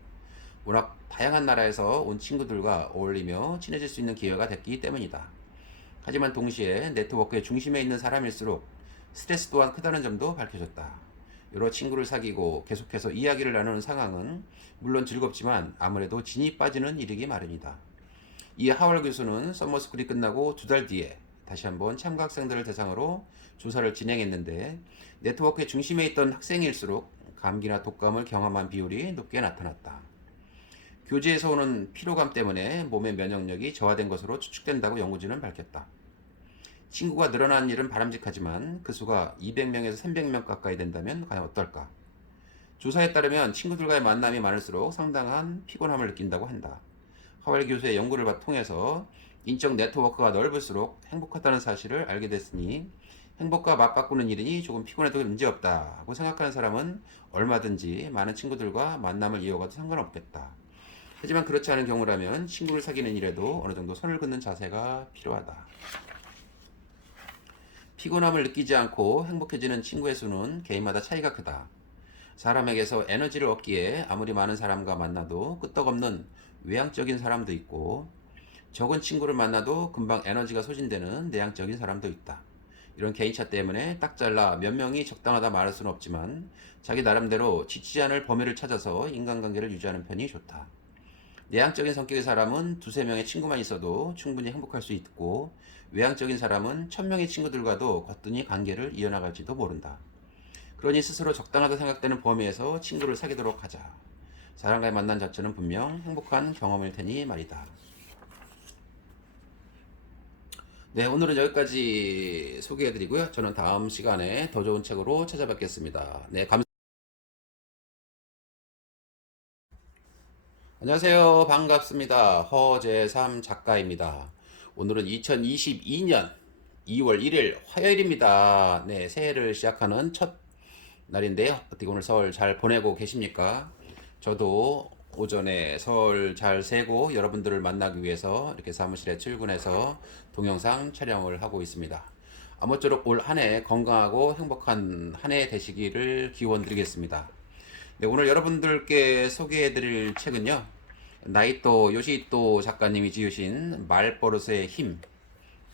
워낙 다양한 나라에서 온 친구들과 어울리며 친해질 수 있는 기회가 됐기 때문이다. 하지만 동시에 네트워크의 중심에 있는 사람일수록 스트레스 또한 크다는 점도 밝혀졌다. 여러 친구를 사귀고 계속해서 이야기를 나누는 상황은 물론 즐겁지만 아무래도 진이 빠지는 일이기 마련이다. 이 하월 교수는 서머스쿨이 끝나고 2달 뒤에 다시 한번 참가 학생들을 대상으로 조사를 진행했는데 네트워크의 중심에 있던 학생일수록 감기나 독감을 경험한 비율이 높게 나타났다. 교제에서 오는 피로감 때문에 몸의 면역력이 저하된 것으로 추측된다고 연구진은 밝혔다. 친구가 늘어나는 일은 바람직하지만 그 수가 200명에서 300명 가까이 된다면 과연 어떨까? 조사에 따르면 친구들과의 만남이 많을수록 상당한 피곤함을 느낀다고 한다. 하월 교수의 연구를 통해서 인적 네트워크가 넓을수록 행복하다는 사실을 알게 됐으니 행복과 맞바꾸는 일이니 조금 피곤해도 문제없다고 생각하는 사람은 얼마든지 많은 친구들과 만남을 이어가도 상관없겠다. 하지만 그렇지 않은 경우라면 친구를 사귀는 일에도 어느 정도 선을 긋는 자세가 필요하다. 피곤함을 느끼지 않고 행복해지는 친구의 수는 개인마다 차이가 크다. 사람에게서 에너지를 얻기에 아무리 많은 사람과 만나도 끄떡없는 외향적인 사람도 있고, 적은 친구를 만나도 금방 에너지가 소진되는 내향적인 사람도 있다. 이런 개인차 때문에 딱 잘라 몇 명이 적당하다 말할 수는 없지만, 자기 나름대로 지치지 않을 범위를 찾아서 인간관계를 유지하는 편이 좋다. 내향적인 성격의 사람은 두세 명의 친구만 있어도 충분히 행복할 수 있고, 외향적인 사람은 1000명의 친구들과도 거뜬히 관계를 이어나갈지도 모른다. 그러니 스스로 적당하다 생각되는 범위에서 친구를 사귀도록 하자. 사람과의 만남 자체는 분명 행복한 경험일 테니 말이다. 네, 오늘은 여기까지 소개해드리고요. 저는 다음 시간에 더 좋은 책으로 찾아뵙겠습니다. 네, 안녕하세요. 반갑습니다. 허재삼 작가입니다. 오늘은 2022년 2월 1일 화요일입니다. 네, 새해를 시작하는 첫 날인데요. 어떻게 오늘 설 잘 보내고 계십니까? 저도 오전에 설 잘 새고 여러분들을 만나기 위해서 이렇게 사무실에 출근해서 동영상 촬영을 하고 있습니다. 아무쪼록 올 한 해 건강하고 행복한 한 해 되시기를 기원드리겠습니다. 네, 오늘 여러분들께 소개해드릴 책은요, 나이토 요시히토 작가님이 지으신 말버릇의 힘,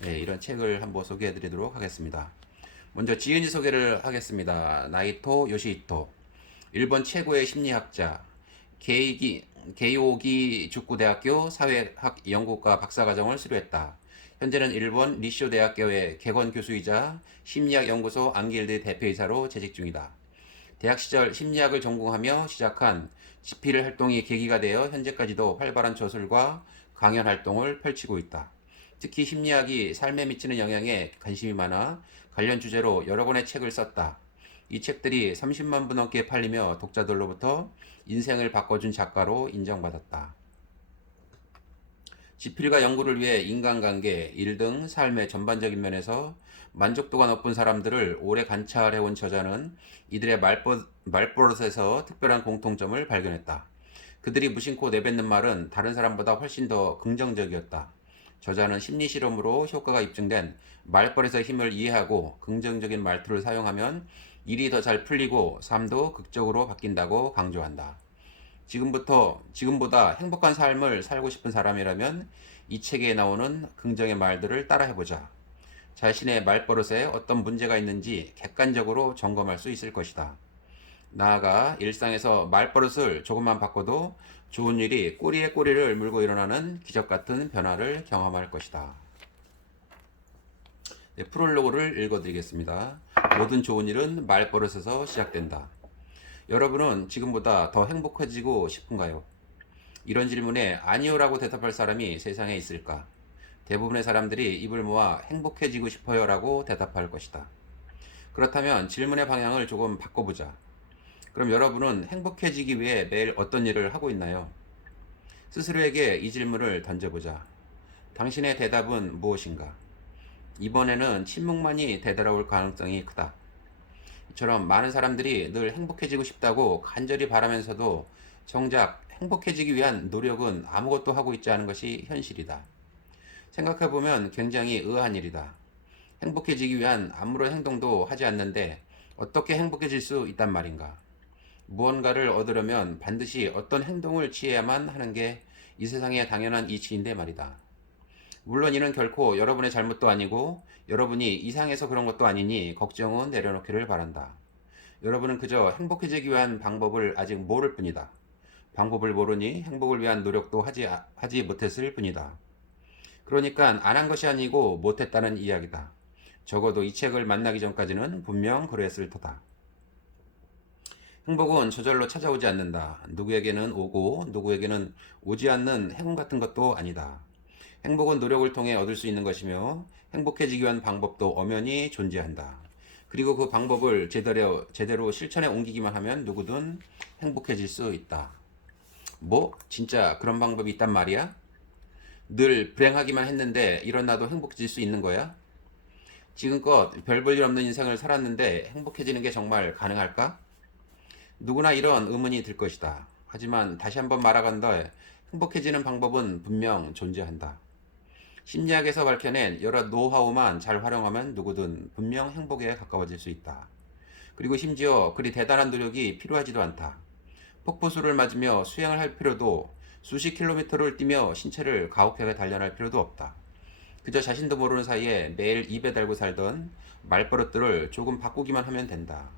네, 이런 책을 한번 소개해드리도록 하겠습니다. 먼저 지은이 소개를 하겠습니다. 나이토 요시히토, 일본 최고의 심리학자, 게이오기 축구대학교 사회학 연구과 박사과정을 수료했다. 현재는 일본 리쇼 대학교의 객원 교수이자 심리학 연구소 안길드 대표이사로 재직 중이다. 대학 시절 심리학을 전공하며 시작한 지필 활동이 계기가 되어 현재까지도 활발한 저술과 강연 활동을 펼치고 있다. 특히 심리학이 삶에 미치는 영향에 관심이 많아 관련 주제로 여러 권의 책을 썼다. 이 책들이 30만 부 넘게 팔리며 독자들로부터 인생을 바꿔준 작가로 인정받았다. 지필과 연구를 위해 인간관계, 일 등 삶의 전반적인 면에서 만족도가 높은 사람들을 오래 관찰해온 저자는 이들의 말버릇에서 특별한 공통점을 발견했다. 그들이 무심코 내뱉는 말은 다른 사람보다 훨씬 더 긍정적이었다. 저자는 심리 실험으로 효과가 입증된 말버릇의 힘을 이해하고 긍정적인 말투를 사용하면 일이 더 잘 풀리고 삶도 극적으로 바뀐다고 강조한다. 지금보다 행복한 삶을 살고 싶은 사람이라면 이 책에 나오는 긍정의 말들을 따라해보자. 자신의 말버릇에 어떤 문제가 있는지 객관적으로 점검할 수 있을 것이다. 나아가 일상에서 말버릇을 조금만 바꿔도 좋은 일이 꼬리에 꼬리를 물고 일어나는 기적 같은 변화를 경험할 것이다. 네, 프롤로그를 읽어드리겠습니다. 모든 좋은 일은 말버릇에서 시작된다. 여러분은 지금보다 더 행복해지고 싶은가요? 이런 질문에 아니요라고 대답할 사람이 세상에 있을까? 대부분의 사람들이 입을 모아 행복해지고 싶어요 라고 대답할 것이다. 그렇다면 질문의 방향을 조금 바꿔보자. 그럼 여러분은 행복해지기 위해 매일 어떤 일을 하고 있나요? 스스로에게 이 질문을 던져보자. 당신의 대답은 무엇인가? 이번에는 침묵만이 되돌아올 가능성이 크다. 이처럼 많은 사람들이 늘 행복해지고 싶다고 간절히 바라면서도 정작 행복해지기 위한 노력은 아무것도 하고 있지 않은 것이 현실이다. 생각해보면 굉장히 의아한 일이다. 행복해지기 위한 아무런 행동도 하지 않는데 어떻게 행복해질 수 있단 말인가? 무언가를 얻으려면 반드시 어떤 행동을 취해야만 하는 게 이 세상의 당연한 이치인데 말이다. 물론 이는 결코 여러분의 잘못도 아니고 여러분이 이상해서 그런 것도 아니니 걱정은 내려놓기를 바란다. 여러분은 그저 행복해지기 위한 방법을 아직 모를 뿐이다. 방법을 모르니 행복을 위한 노력도 하지 못했을 뿐이다. 그러니까 안 한 것이 아니고 못했다는 이야기다. 적어도 이 책을 만나기 전까지는 분명 그랬을 터다. 행복은 저절로 찾아오지 않는다. 누구에게는 오고 누구에게는 오지 않는 행운 같은 것도 아니다. 행복은 노력을 통해 얻을 수 있는 것이며 행복해지기 위한 방법도 엄연히 존재한다. 그리고 그 방법을 제대로 실천에 옮기기만 하면 누구든 행복해질 수 있다. 뭐? 진짜 그런 방법이 있단 말이야? 늘 불행하기만 했는데 이런 나도 행복해질 수 있는 거야? 지금껏 별 볼 일 없는 인생을 살았는데 행복해지는 게 정말 가능할까? 누구나 이런 의문이 들 것이다. 하지만 다시 한번 말하건대 행복해지는 방법은 분명 존재한다. 심리학에서 밝혀낸 여러 노하우만 잘 활용하면 누구든 분명 행복에 가까워질 수 있다. 그리고 심지어 그리 대단한 노력이 필요하지도 않다. 폭포수를 맞으며 수영을 할 필요도, 수십 킬로미터를 뛰며 신체를 가혹하게 단련할 필요도 없다. 그저 자신도 모르는 사이에 매일 입에 달고 살던 말버릇들을 조금 바꾸기만 하면 된다.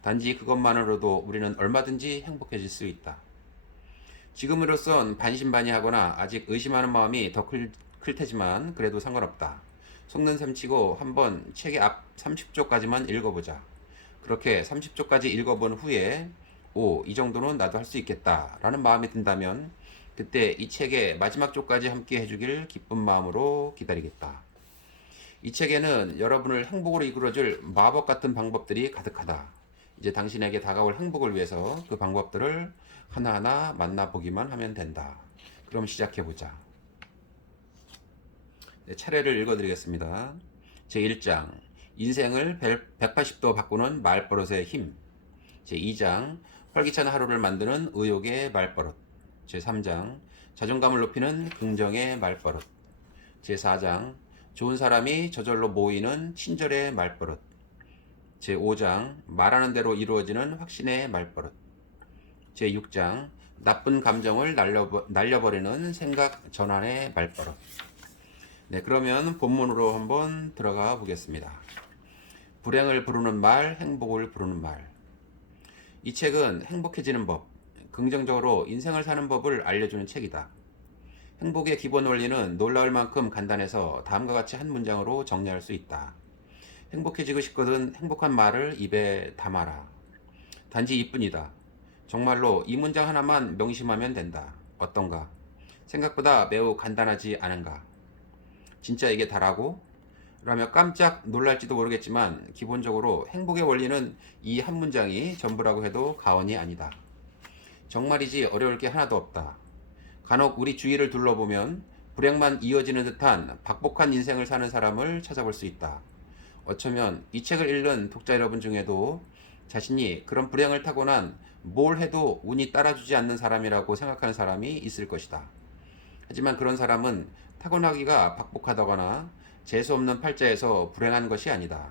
단지 그것만으로도 우리는 얼마든지 행복해질 수 있다. 지금으로선 반신반의하거나 아직 의심하는 마음이 더 클 테지만 그래도 상관없다. 속는 셈 치고 한번 책의 앞 30조까지만 읽어보자. 그렇게 30조까지 읽어본 후에 이 정도는 나도 할 수 있겠다 라는 마음이 든다면 그때 이 책의 마지막 조까지 함께 해주길 기쁜 마음으로 기다리겠다. 이 책에는 여러분을 행복으로 이끌어줄 마법 같은 방법들이 가득하다. 이제 당신에게 다가올 행복을 위해서 그 방법들을 하나하나 만나보기만 하면 된다. 그럼 시작해보자. 네, 차례를 읽어드리겠습니다. 제1장 인생을 180도 바꾸는 말버릇의 힘. 제2장 활기찬 하루를 만드는 의욕의 말버릇. 제3장 자존감을 높이는 긍정의 말버릇. 제4장 좋은 사람이 저절로 모이는 친절의 말버릇. 제5장 말하는 대로 이루어지는 확신의 말버릇. 제6장 나쁜 감정을 날려버리는 생각 전환의 말버릇. 네, 그러면 본문으로 한번 들어가 보겠습니다. 불행을 부르는 말, 행복을 부르는 말. 이 책은 행복해지는 법, 긍정적으로 인생을 사는 법을 알려주는 책이다. 행복의 기본 원리는 놀라울 만큼 간단해서 다음과 같이 한 문장으로 정리할 수 있다. 행복해지고 싶거든 행복한 말을 입에 담아라. 단지 이뿐이다. 정말로 이 문장 하나만 명심하면 된다. 어떤가? 생각보다 매우 간단하지 않은가? 진짜 이게 다라고? 라며 깜짝 놀랄지도 모르겠지만 기본적으로 행복의 원리는 이 한 문장이 전부라고 해도 과언이 아니다. 정말이지 어려울 게 하나도 없다. 간혹 우리 주위를 둘러보면 불행만 이어지는 듯한 박복한 인생을 사는 사람을 찾아볼 수 있다. 어쩌면 이 책을 읽는 독자 여러분 중에도 자신이 그런 불행을 타고난 뭘 해도 운이 따라주지 않는 사람이라고 생각하는 사람이 있을 것이다. 하지만 그런 사람은 타고나기가 박복하다거나 재수없는 팔자에서 불행한 것이 아니다.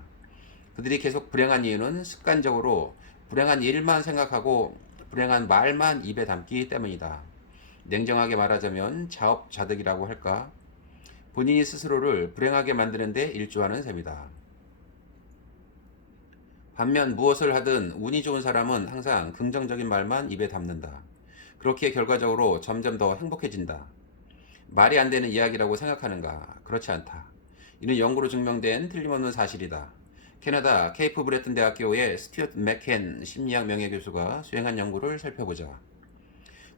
그들이 계속 불행한 이유는 습관적으로 불행한 일만 생각하고 불행한 말만 입에 담기 때문이다. 냉정하게 말하자면 자업자득이라고 할까? 본인이 스스로를 불행하게 만드는 데 일조하는 셈이다. 반면 무엇을 하든 운이 좋은 사람은 항상 긍정적인 말만 입에 담는다. 그렇게 결과적으로 점점 더 행복해진다. 말이 안 되는 이야기라고 생각하는가? 그렇지 않다. 이는 연구로 증명된 틀림없는 사실이다. 캐나다 케이프 브레튼 대학교의 스튜어트 맥켄 심리학 명예교수가 수행한 연구를 살펴보자.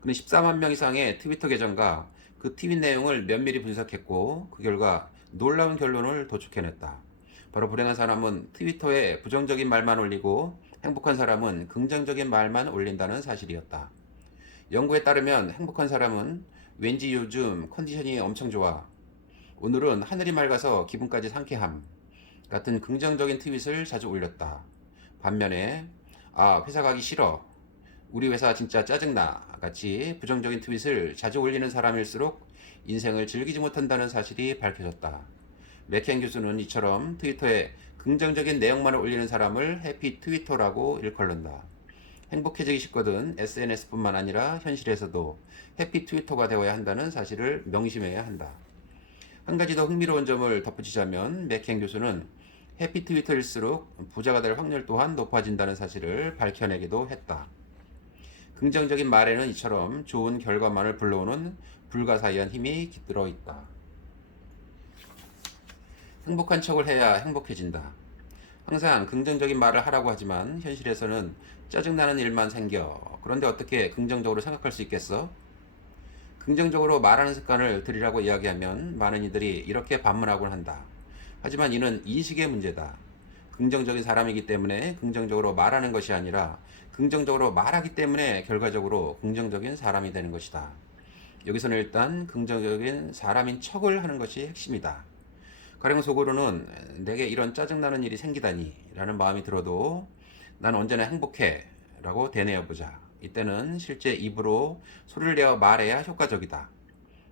그는 14만 명 이상의 트위터 계정과 그 트윗 내용을 면밀히 분석했고 그 결과 놀라운 결론을 도축해냈다. 바로 불행한 사람은 트위터에 부정적인 말만 올리고 행복한 사람은 긍정적인 말만 올린다는 사실이었다. 연구에 따르면 행복한 사람은 왠지 요즘 컨디션이 엄청 좋아. 오늘은 하늘이 맑아서 기분까지 상쾌함. 같은 긍정적인 트윗을 자주 올렸다. 반면에 회사 가기 싫어. 우리 회사 진짜 짜증나. 같이 부정적인 트윗을 자주 올리는 사람일수록 인생을 즐기지 못한다는 사실이 밝혀졌다. 맥켄 교수는 이처럼 트위터에 긍정적인 내용만을 올리는 사람을 해피 트위터라고 일컬는다. 행복해지기 쉽거든 SNS뿐만 아니라 현실에서도 해피 트위터가 되어야 한다는 사실을 명심해야 한다. 한 가지 더 흥미로운 점을 덧붙이자면 맥켄 교수는 해피 트위터일수록 부자가 될 확률 또한 높아진다는 사실을 밝혀내기도 했다. 긍정적인 말에는 이처럼 좋은 결과만을 불러오는 불가사의한 힘이 깃들어 있다. 행복한 척을 해야 행복해진다. 항상 긍정적인 말을 하라고 하지만 현실에서는 짜증나는 일만 생겨. 그런데 어떻게 긍정적으로 생각할 수 있겠어? 긍정적으로 말하는 습관을 들이라고 이야기하면 많은 이들이 이렇게 반문하곤 한다. 하지만 이는 인식의 문제다. 긍정적인 사람이기 때문에 긍정적으로 말하는 것이 아니라 긍정적으로 말하기 때문에 결과적으로 긍정적인 사람이 되는 것이다. 여기서는 일단 긍정적인 사람인 척을 하는 것이 핵심이다. 가령 속으로는 내게 이런 짜증나는 일이 생기다니 라는 마음이 들어도 난 언제나 행복해 라고 되뇌어보자. 이때는 실제 입으로 소리를 내어 말해야 효과적이다.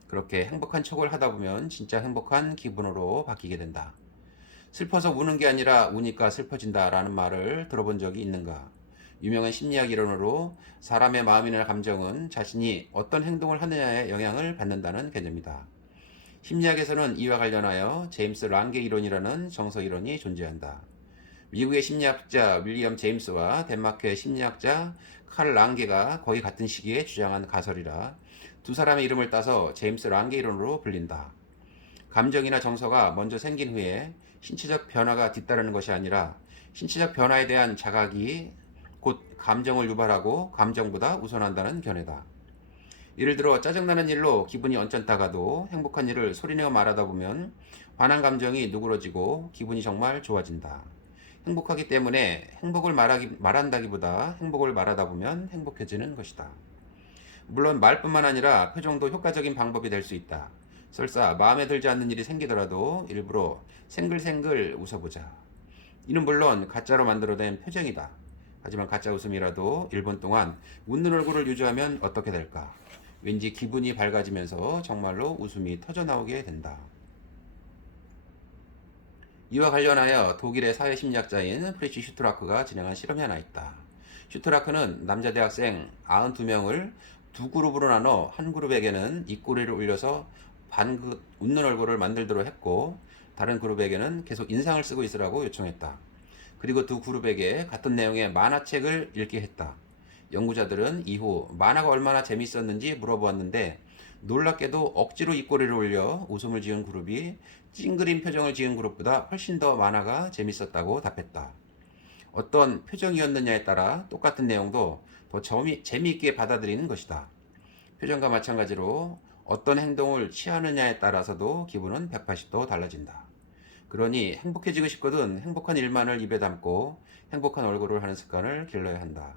그렇게 행복한 척을 하다 보면 진짜 행복한 기분으로 바뀌게 된다. 슬퍼서 우는 게 아니라 우니까 슬퍼진다라는 말을 들어본 적이 있는가? 유명한 심리학 이론으로 사람의 마음이나 감정은 자신이 어떤 행동을 하느냐에 영향을 받는다는 개념이다. 심리학에서는 이와 관련하여 제임스 랑게 이론이라는 정서 이론이 존재한다. 미국의 심리학자 윌리엄 제임스와 덴마크의 심리학자 칼 랑게가 거의 같은 시기에 주장한 가설이라 두 사람의 이름을 따서 제임스 랑게 이론으로 불린다. 감정이나 정서가 먼저 생긴 후에 신체적 변화가 뒤따르는 것이 아니라 신체적 변화에 대한 자각이 곧 감정을 유발하고 감정보다 우선한다는 견해다. 예를 들어 짜증나는 일로 기분이 언짢다가도 행복한 일을 소리내어 말하다 보면 화난 감정이 누그러지고 기분이 정말 좋아진다. 행복하기 때문에 행복을 말한다기보다 행복을 말하다 보면 행복해지는 것이다. 물론 말뿐만 아니라 표정도 효과적인 방법이 될 수 있다. 설사 마음에 들지 않는 일이 생기더라도 일부러 생글생글 웃어보자. 이는 물론 가짜로 만들어낸 표정이다. 하지만 가짜 웃음이라도 1분 동안 웃는 얼굴을 유지하면 어떻게 될까? 왠지 기분이 밝아지면서 정말로 웃음이 터져나오게 된다. 이와 관련하여 독일의 사회심리학자인 프리츠 슈트라크가 진행한 실험이 하나 있다. 슈트라크는 남자 대학생 92명을 두 그룹으로 나눠 한 그룹에게는 입꼬리를 울려서 반긋 웃는 얼굴을 만들도록 했고 다른 그룹에게는 계속 인상을 쓰고 있으라고 요청했다. 그리고 두 그룹에게 같은 내용의 만화책을 읽게 했다. 연구자들은 이후 만화가 얼마나 재밌었는지 물어보았는데 놀랍게도 억지로 입꼬리를 올려 웃음을 지은 그룹이 찡그린 표정을 지은 그룹보다 훨씬 더 만화가 재밌었다고 답했다. 어떤 표정이었느냐에 따라 똑같은 내용도 더 재미있게 받아들이는 것이다. 표정과 마찬가지로 어떤 행동을 취하느냐에 따라서도 기분은 180도 달라진다. 그러니 행복해지고 싶거든 행복한 일만을 입에 담고 행복한 얼굴을 하는 습관을 길러야 한다.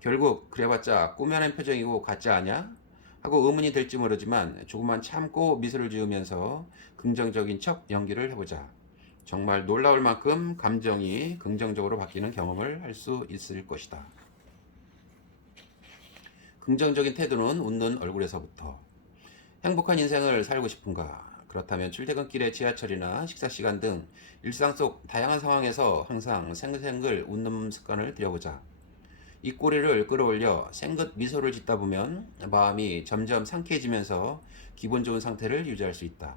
결국 그래봤자 꾸며낸 표정이고 가짜 아냐? 하고 의문이 될지 모르지만 조금만 참고 미소를 지으면서 긍정적인 척 연기를 해보자. 정말 놀라울 만큼 감정이 긍정적으로 바뀌는 경험을 할 수 있을 것이다. 긍정적인 태도는 웃는 얼굴에서부터. 행복한 인생을 살고 싶은가? 그렇다면 출퇴근길의 지하철이나 식사시간 등 일상 속 다양한 상황에서 항상 생글생글 웃는 습관을 들여보자. 입꼬리를 끌어올려 생긋 미소를 짓다 보면 마음이 점점 상쾌해지면서 기분 좋은 상태를 유지할 수 있다.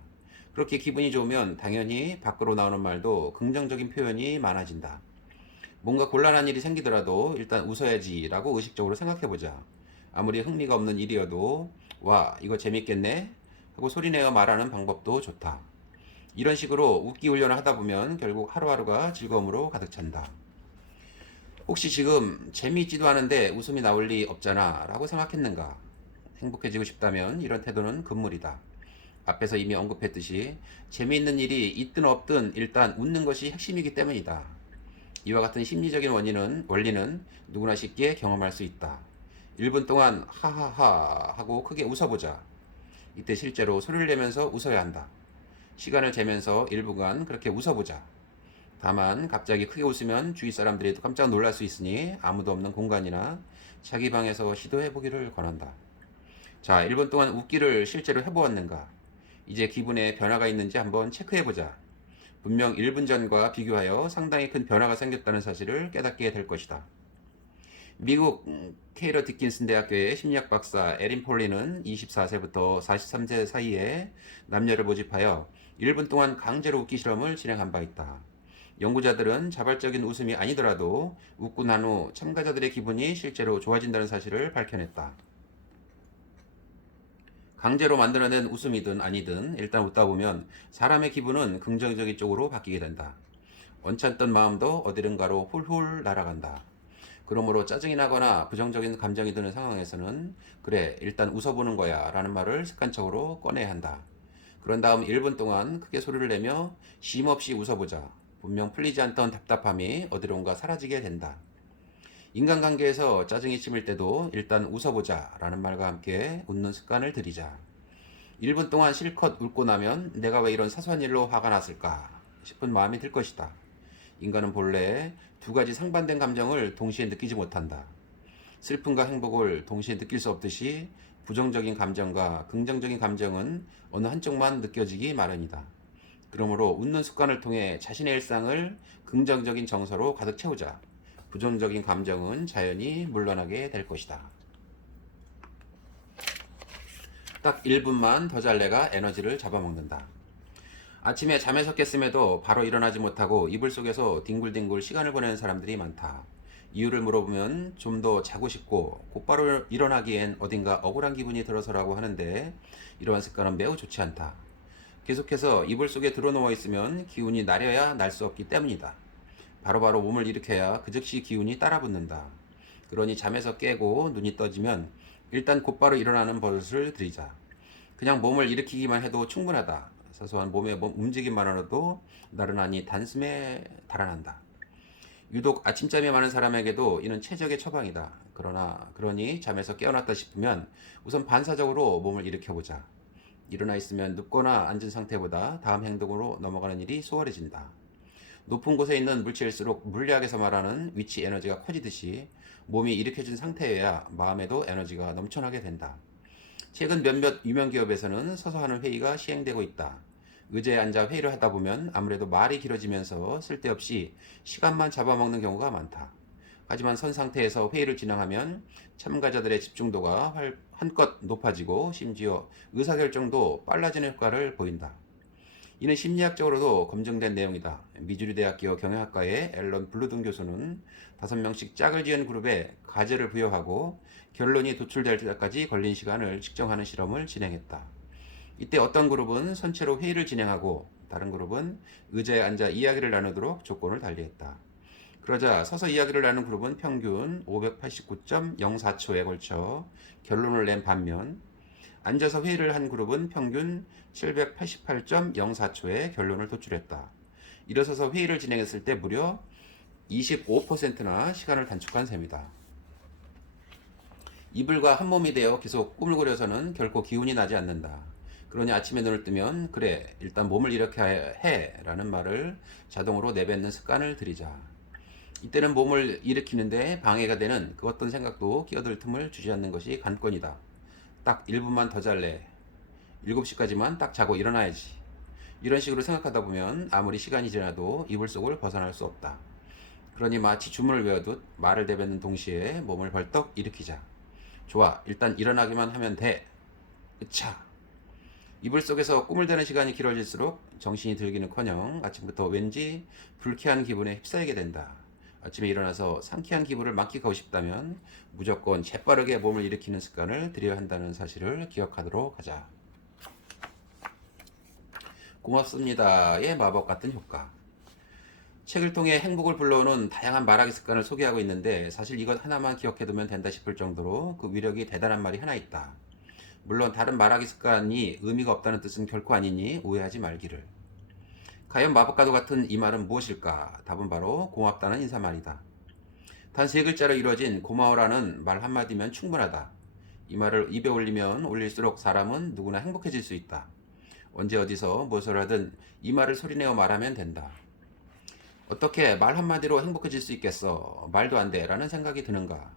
그렇게 기분이 좋으면 당연히 밖으로 나오는 말도 긍정적인 표현이 많아진다. 뭔가 곤란한 일이 생기더라도 일단 웃어야지라고 의식적으로 생각해보자. 아무리 흥미가 없는 일이어도 와, 이거 재밌겠네? 하고 소리내어 말하는 방법도 좋다. 이런 식으로 웃기 훈련을 하다 보면 결국 하루하루가 즐거움으로 가득 찬다. 혹시 지금 재미있지도 않은데 웃음이 나올 리 없잖아 라고 생각했는가? 행복해지고 싶다면 이런 태도는 금물이다. 앞에서 이미 언급했듯이 재미있는 일이 있든 없든 일단 웃는 것이 핵심이기 때문이다. 이와 같은 심리적인 원리는 누구나 쉽게 경험할 수 있다. 1분 동안 하하하 하고 크게 웃어보자. 이때 실제로 소리를 내면서 웃어야 한다. 시간을 재면서 1분간 그렇게 웃어보자. 다만 갑자기 크게 웃으면 주위 사람들이 깜짝 놀랄 수 있으니 아무도 없는 공간이나 자기 방에서 시도해 보기를 권한다. 자, 1분 동안 웃기를 실제로 해보았는가? 이제 기분에 변화가 있는지 한번 체크해 보자. 분명 1분 전과 비교하여 상당히 큰 변화가 생겼다는 사실을 깨닫게 될 것이다. 미국 케이러 디킨슨 대학교의 심리학 박사 에린 폴리는 24세부터 43세 사이에 남녀를 모집하여 1분 동안 강제로 웃기 실험을 진행한 바 있다. 연구자들은 자발적인 웃음이 아니더라도 웃고 난 후 참가자들의 기분이 실제로 좋아진다는 사실을 밝혀냈다. 강제로 만들어낸 웃음이든 아니든 일단 웃다 보면 사람의 기분은 긍정적인 쪽으로 바뀌게 된다. 언짢던 마음도 어디론가로 훌훌 날아간다. 그러므로 짜증이 나거나 부정적인 감정이 드는 상황에서는 그래, 일단 웃어보는 거야 라는 말을 습관적으로 꺼내야 한다. 그런 다음 1분 동안 크게 소리를 내며 쉼없이 웃어보자. 분명 풀리지 않던 답답함이 어디론가 사라지게 된다. 인간관계에서 짜증이 심을 때도 일단 웃어보자 라는 말과 함께 웃는 습관을 들이자. 1분 동안 실컷 웃고 나면 내가 왜 이런 사소한 일로 화가 났을까 싶은 마음이 들 것이다. 인간은 본래 두 가지 상반된 감정을 동시에 느끼지 못한다. 슬픔과 행복을 동시에 느낄 수 없듯이 부정적인 감정과 긍정적인 감정은 어느 한쪽만 느껴지기 마련이다. 그러므로 웃는 습관을 통해 자신의 일상을 긍정적인 정서로 가득 채우자. 부정적인 감정은 자연히 물러나게 될 것이다. 딱 1분만 더 잘래가 에너지를 잡아먹는다. 아침에 잠에서 깼음에도 바로 일어나지 못하고 이불 속에서 뒹굴뒹굴 시간을 보내는 사람들이 많다. 이유를 물어보면 좀 더 자고 싶고 곧바로 일어나기엔 어딘가 억울한 기분이 들어서라고 하는데, 이러한 습관은 매우 좋지 않다. 계속해서 이불 속에 들어누워 있으면 기운이 나려야 날 수 없기 때문이다. 바로바로 몸을 일으켜야 그 즉시 기운이 따라붙는다. 그러니 잠에서 깨고 눈이 떠지면 일단 곧바로 일어나는 버릇을 들이자. 그냥 몸을 일으키기만 해도 충분하다. 사소한 몸의 움직임만으로도 나른하니 단숨에 달아난다. 유독 아침잠이 많은 사람에게도 이는 최적의 처방이다. 그러니 잠에서 깨어났다 싶으면 우선 반사적으로 몸을 일으켜보자. 일어나 있으면 눕거나 앉은 상태보다 다음 행동으로 넘어가는 일이 수월해진다. 높은 곳에 있는 물체일수록 물리학에서 말하는 위치 에너지가 커지듯이 몸이 일으켜진 상태여야 마음에도 에너지가 넘쳐나게 된다. 최근 몇몇 유명 기업에서는 서서 하는 회의가 시행되고 있다. 의자에 앉아 회의를 하다 보면 아무래도 말이 길어지면서 쓸데없이 시간만 잡아먹는 경우가 많다. 하지만 선 상태에서 회의를 진행하면 참가자들의 집중도가 한껏 높아지고 심지어 의사결정도 빨라지는 효과를 보인다. 이는 심리학적으로도 검증된 내용이다. 미주리 대학교 경영학과의 앨런 블루든 교수는 5명씩 짝을 지은 그룹에 과제를 부여하고 결론이 도출될 때까지 걸린 시간을 측정하는 실험을 진행했다. 이때 어떤 그룹은 선체로 회의를 진행하고 다른 그룹은 의자에 앉아 이야기를 나누도록 조건을 달리했다. 그러자 서서 이야기를 나눈 그룹은 평균 589.04초에 걸쳐 결론을 낸 반면, 앉아서 회의를 한 그룹은 평균 788.04초에 결론을 도출했다. 일어서서 회의를 진행했을 때 무려 25%나 시간을 단축한 셈이다. 이불과 한 몸이 되어 계속 꿈을 꾸려서는 결코 기운이 나지 않는다. 그러니 아침에 눈을 뜨면 그래, 일단 몸을 일으켜야 해 라는 말을 자동으로 내뱉는 습관을 들이자. 이때는 몸을 일으키는데 방해가 되는 그 어떤 생각도 끼어들 틈을 주지 않는 것이 관건이다. 딱 1분만 더 잘래. 7시까지만 딱 자고 일어나야지. 이런 식으로 생각하다 보면 아무리 시간이 지나도 이불 속을 벗어날 수 없다. 그러니 마치 주문을 외우듯 말을 내뱉는 동시에 몸을 벌떡 일으키자. 좋아, 일단 일어나기만 하면 돼. 으차. 이불 속에서 꿈을 대는 시간이 길어질수록 정신이 들기는커녕 아침부터 왠지 불쾌한 기분에 휩싸이게 된다. 아침에 일어나서 상쾌한 기분을 만끽하고 싶다면 무조건 재빠르게 몸을 일으키는 습관을 들여야 한다는 사실을 기억하도록 하자. 고맙습니다의 마법 같은 효과. 책을 통해 행복을 불러오는 다양한 말하기 습관을 소개하고 있는데, 사실 이것 하나만 기억해두면 된다 싶을 정도로 그 위력이 대단한 말이 하나 있다. 물론 다른 말하기 습관이 의미가 없다는 뜻은 결코 아니니 오해하지 말기를. 과연 마법과도 같은 이 말은 무엇일까? 답은 바로 고맙다는 인사말이다. 단 3글자로 이루어진 고마워라는 말 한마디면 충분하다. 이 말을 입에 올리면 올릴수록 사람은 누구나 행복해질 수 있다. 언제 어디서 무엇을 하든 이 말을 소리내어 말하면 된다. 어떻게 말 한마디로 행복해질 수 있겠어? 말도 안 돼 라는 생각이 드는가?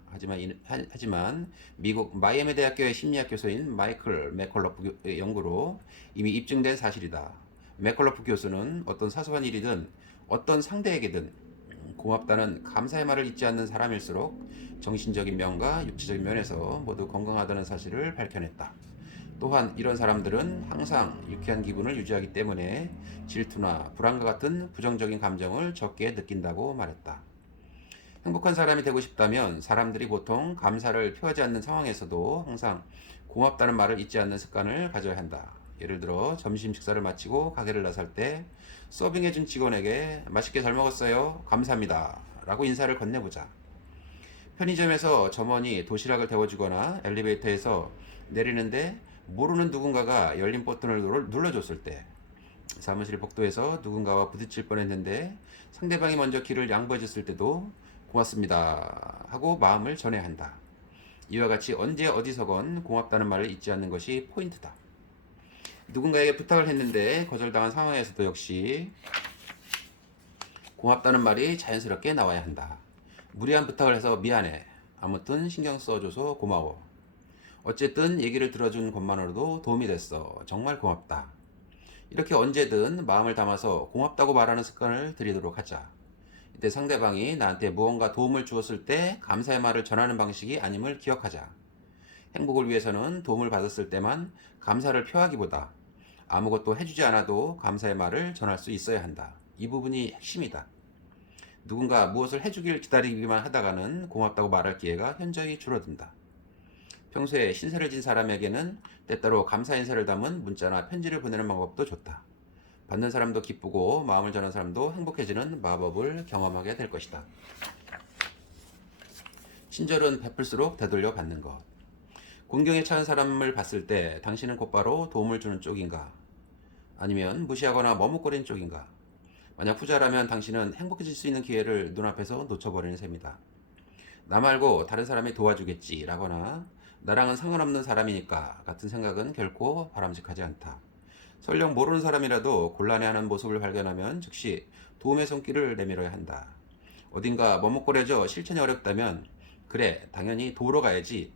하지만 미국 마이애미 대학교의 심리학 교수인 마이클 맥컬러프의 연구로 이미 입증된 사실이다. 맥컬러프 교수는 어떤 사소한 일이든 어떤 상대에게든 고맙다는 감사의 말을 잊지 않는 사람일수록 정신적인 면과 육체적인 면에서 모두 건강하다는 사실을 밝혀냈다. 또한 이런 사람들은 항상 유쾌한 기분을 유지하기 때문에 질투나 불안과 같은 부정적인 감정을 적게 느낀다고 말했다. 행복한 사람이 되고 싶다면 사람들이 보통 감사를 표하지 않는 상황에서도 항상 고맙다는 말을 잊지 않는 습관을 가져야 한다. 예를 들어 점심 식사를 마치고 가게를 나설 때 서빙해준 직원에게 맛있게 잘 먹었어요, 감사합니다 라고 인사를 건네보자. 편의점에서 점원이 도시락을 데워주거나 엘리베이터에서 내리는데 모르는 누군가가 열린 버튼을 눌러줬을 때, 사무실 복도에서 누군가와 부딪힐 뻔했는데 상대방이 먼저 길을 양보해줬을 때도 고맙습니다 하고 마음을 전해야 한다. 이와 같이 언제 어디서건 고맙다는 말을 잊지 않는 것이 포인트다. 누군가에게 부탁을 했는데 거절당한 상황에서도 역시 고맙다는 말이 자연스럽게 나와야 한다. 무리한 부탁을 해서 미안해. 아무튼 신경 써줘서 고마워. 어쨌든 얘기를 들어준 것만으로도 도움이 됐어. 정말 고맙다. 이렇게 언제든 마음을 담아서 고맙다고 말하는 습관을 들이도록 하자. 이때 상대방이 나한테 무언가 도움을 주었을 때 감사의 말을 전하는 방식이 아님을 기억하자. 행복을 위해서는 도움을 받았을 때만 감사를 표하기보다 아무것도 해주지 않아도 감사의 말을 전할 수 있어야 한다. 이 부분이 핵심이다. 누군가 무엇을 해주길 기다리기만 하다가는 고맙다고 말할 기회가 현저히 줄어든다. 평소에 신세를 진 사람에게는 때때로 감사 인사를 담은 문자나 편지를 보내는 방법도 좋다. 받는 사람도 기쁘고 마음을 전한 사람도 행복해지는 마법을 경험하게 될 것이다. 친절은 베풀수록 되돌려 받는 것. 곤경에 처한 사람을 봤을 때 당신은 곧바로 도움을 주는 쪽인가? 아니면 무시하거나 머뭇거리는 쪽인가? 만약 후자라면 당신은 행복해질 수 있는 기회를 눈앞에서 놓쳐버리는 셈이다. 나 말고 다른 사람이 도와주겠지 라거나 나랑은 상관없는 사람이니까 같은 생각은 결코 바람직하지 않다. 설령 모르는 사람이라도 곤란해하는 모습을 발견하면 즉시 도움의 손길을 내밀어야 한다. 어딘가 머뭇거려져 실천이 어렵다면 그래 당연히 도우러 가야지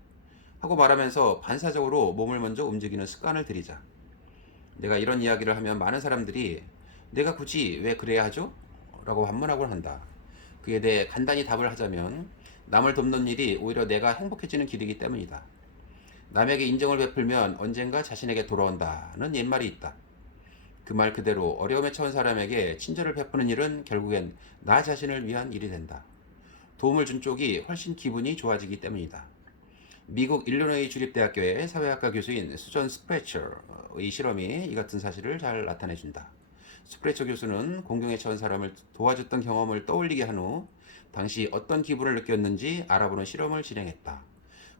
하고 말하면서 반사적으로 몸을 먼저 움직이는 습관을 들이자. 내가 이런 이야기를 하면 많은 사람들이 내가 굳이 왜 그래야 하죠? 라고 반문하곤 한다. 그에 대해 간단히 답을 하자면 남을 돕는 일이 오히려 내가 행복해지는 길이기 때문이다. 남에게 인정을 베풀면 언젠가 자신에게 돌아온다는 옛말이 있다. 그 말 그대로 어려움에 처한 사람에게 친절을 베푸는 일은 결국엔 나 자신을 위한 일이 된다. 도움을 준 쪽이 훨씬 기분이 좋아지기 때문이다. 미국 일리노이 주립대학교의 사회학과 교수인 수전 스프레처의 실험이 이 같은 사실을 잘 나타내준다. 스프레처 교수는 공경에 처한 사람을 도와줬던 경험을 떠올리게 한 후 당시 어떤 기분을 느꼈는지 알아보는 실험을 진행했다.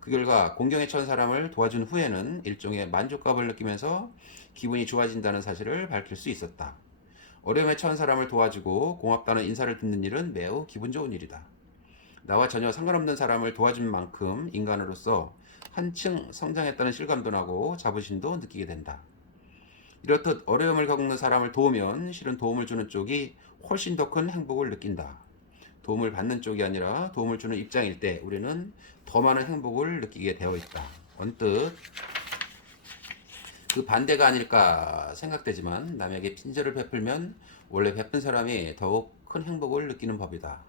그 결과 공경에 처한 사람을 도와준 후에는 일종의 만족감을 느끼면서 기분이 좋아진다는 사실을 밝힐 수 있었다. 어려움에 처한 사람을 도와주고 고맙다는 인사를 듣는 일은 매우 기분 좋은 일이다. 나와 전혀 상관없는 사람을 도와준 만큼 인간으로서 한층 성장했다는 실감도 나고 자부심도 느끼게 된다. 이렇듯 어려움을 겪는 사람을 도우면 실은 도움을 주는 쪽이 훨씬 더 큰 행복을 느낀다. 도움을 받는 쪽이 아니라 도움을 주는 입장일 때 우리는 더 많은 행복을 느끼게 되어 있다. 언뜻 그 반대가 아닐까 생각되지만 남에게 친절을 베풀면 원래 베푼 사람이 더욱 큰 행복을 느끼는 법이다.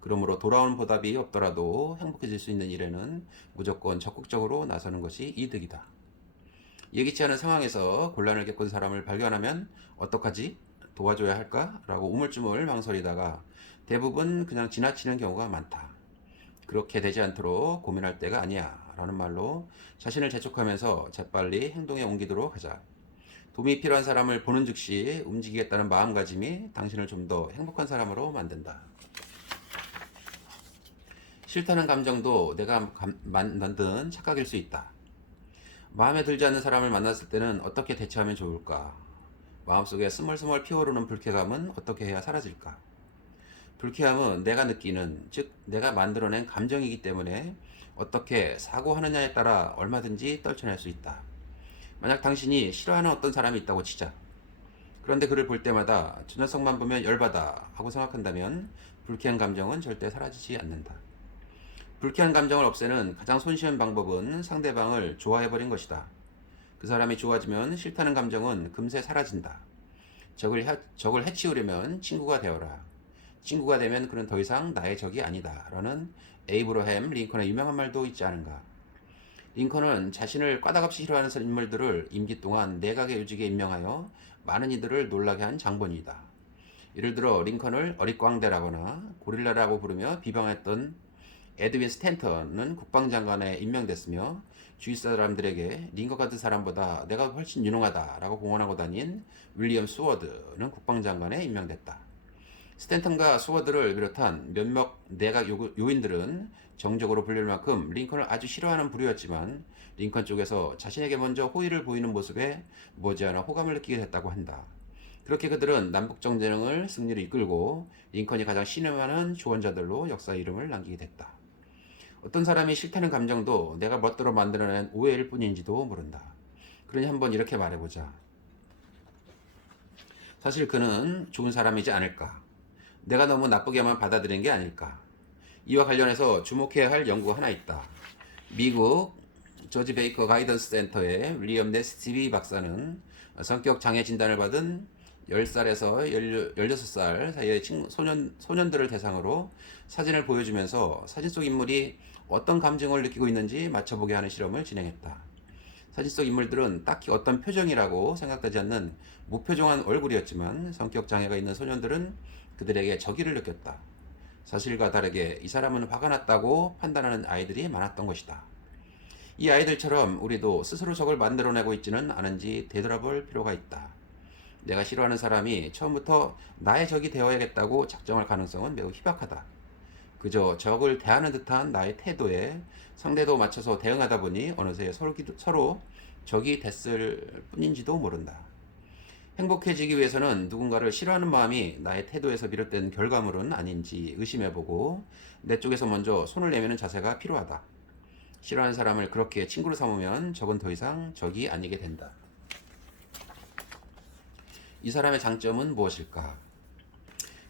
그러므로 돌아오는 보답이 없더라도 행복해질 수 있는 일에는 무조건 적극적으로 나서는 것이 이득이다. 예기치 않은 상황에서 곤란을 겪은 사람을 발견하면 어떡하지? 도와줘야 할까? 라고 우물쭈물 망설이다가 대부분 그냥 지나치는 경우가 많다. 그렇게 되지 않도록 고민할 때가 아니야 라는 말로 자신을 재촉하면서 재빨리 행동에 옮기도록 하자. 도움이 필요한 사람을 보는 즉시 움직이겠다는 마음가짐이 당신을 좀 더 행복한 사람으로 만든다. 싫다는 감정도 내가 만든 착각일 수 있다. 마음에 들지 않는 사람을 만났을 때는 어떻게 대처하면 좋을까? 마음속에 스멀스멀 피어오르는 불쾌감은 어떻게 해야 사라질까? 불쾌함은 내가 느끼는, 즉 내가 만들어낸 감정이기 때문에 어떻게 사고하느냐에 따라 얼마든지 떨쳐낼 수 있다. 만약 당신이 싫어하는 어떤 사람이 있다고 치자. 그런데 그를 볼 때마다 저 녀석만 보면 열받아 하고 생각한다면 불쾌한 감정은 절대 사라지지 않는다. 불쾌한 감정을 없애는 가장 손쉬운 방법은 상대방을 좋아해버린 것이다. 그 사람이 좋아지면 싫다는 감정은 금세 사라진다. 적을 해치우려면 친구가 되어라. 친구가 되면 그는 더 이상 나의 적이 아니다. 라는 에이브러햄 링컨의 유명한 말도 있지 않은가. 링컨은 자신을 까닭없이 싫어하는 인물들을 임기 동안 내각의 요직에 임명하여 많은 이들을 놀라게 한 장본이다. 예를 들어 링컨을 어릿광대라거나 고릴라라고 부르며 비방했던 에드윈 스탠턴은 국방장관에 임명됐으며 주위 사람들에게 링컨 같은 사람보다 내가 훨씬 유능하다라고 공언하고 다닌 윌리엄 스워드는 국방장관에 임명됐다. 스탠턴과 스워드를 비롯한 몇몇 내각 요인들은 정적으로 불릴 만큼 링컨을 아주 싫어하는 부류였지만 링컨 쪽에서 자신에게 먼저 호의를 보이는 모습에 머지않아 호감을 느끼게 됐다고 한다. 그렇게 그들은 남북정전을 승리를 이끌고 링컨이 가장 신뢰하는 조언자들로 역사 이름을 남기게 됐다. 어떤 사람이 싫다는 감정도 내가 멋대로 만들어낸 오해일 뿐인지도 모른다. 그러니 한번 이렇게 말해보자. 사실 그는 좋은 사람이지 않을까? 내가 너무 나쁘게만 받아들인 게 아닐까? 이와 관련해서 주목해야 할 연구가 하나 있다. 미국 조지 베이커 가이던스 센터의 윌리엄 네스티비 박사는 성격 장애 진단을 받은 10살에서 16살 사이의 소년들을 대상으로 사진을 보여주면서 사진 속 인물이 어떤 감정을 느끼고 있는지 맞춰보게 하는 실험을 진행했다. 사진 속 인물들은 딱히 어떤 표정이라고 생각되지 않는 무표정한 얼굴이었지만 성격 장애가 있는 소년들은 그들에게 적의를 느꼈다. 사실과 다르게 이 사람은 화가 났다고 판단하는 아이들이 많았던 것이다. 이 아이들처럼 우리도 스스로 적을 만들어내고 있지는 않은지 되돌아볼 필요가 있다. 내가 싫어하는 사람이 처음부터 나의 적이 되어야겠다고 작정할 가능성은 매우 희박하다. 그저 적을 대하는 듯한 나의 태도에 상대도 맞춰서 대응하다 보니 어느새 서로 적이 됐을 뿐인지도 모른다. 행복해지기 위해서는 누군가를 싫어하는 마음이 나의 태도에서 비롯된 결과물은 아닌지 의심해보고 내 쪽에서 먼저 손을 내미는 자세가 필요하다. 싫어하는 사람을 그렇게 친구로 삼으면 적은 더 이상 적이 아니게 된다. 이 사람의 장점은 무엇일까?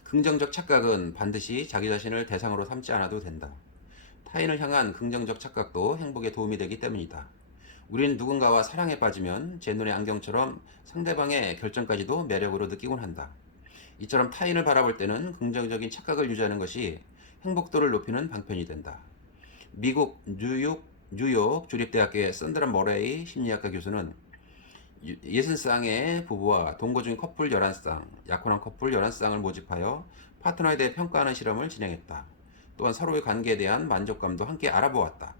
긍정적 착각은 반드시 자기 자신을 대상으로 삼지 않아도 된다. 타인을 향한 긍정적 착각도 행복에 도움이 되기 때문이다. 우리는 누군가와 사랑에 빠지면 제 눈의 안경처럼 상대방의 결정까지도 매력으로 느끼곤 한다. 이처럼 타인을 바라볼 때는 긍정적인 착각을 유지하는 것이 행복도를 높이는 방편이 된다. 미국 뉴욕 주립대학교의 샌드라 머레이 심리학과 교수는 60쌍의 부부와 동거 중인 커플 11쌍, 약혼한 커플 11쌍을 모집하여 파트너에 대해 평가하는 실험을 진행했다. 또한 서로의 관계에 대한 만족감도 함께 알아보았다.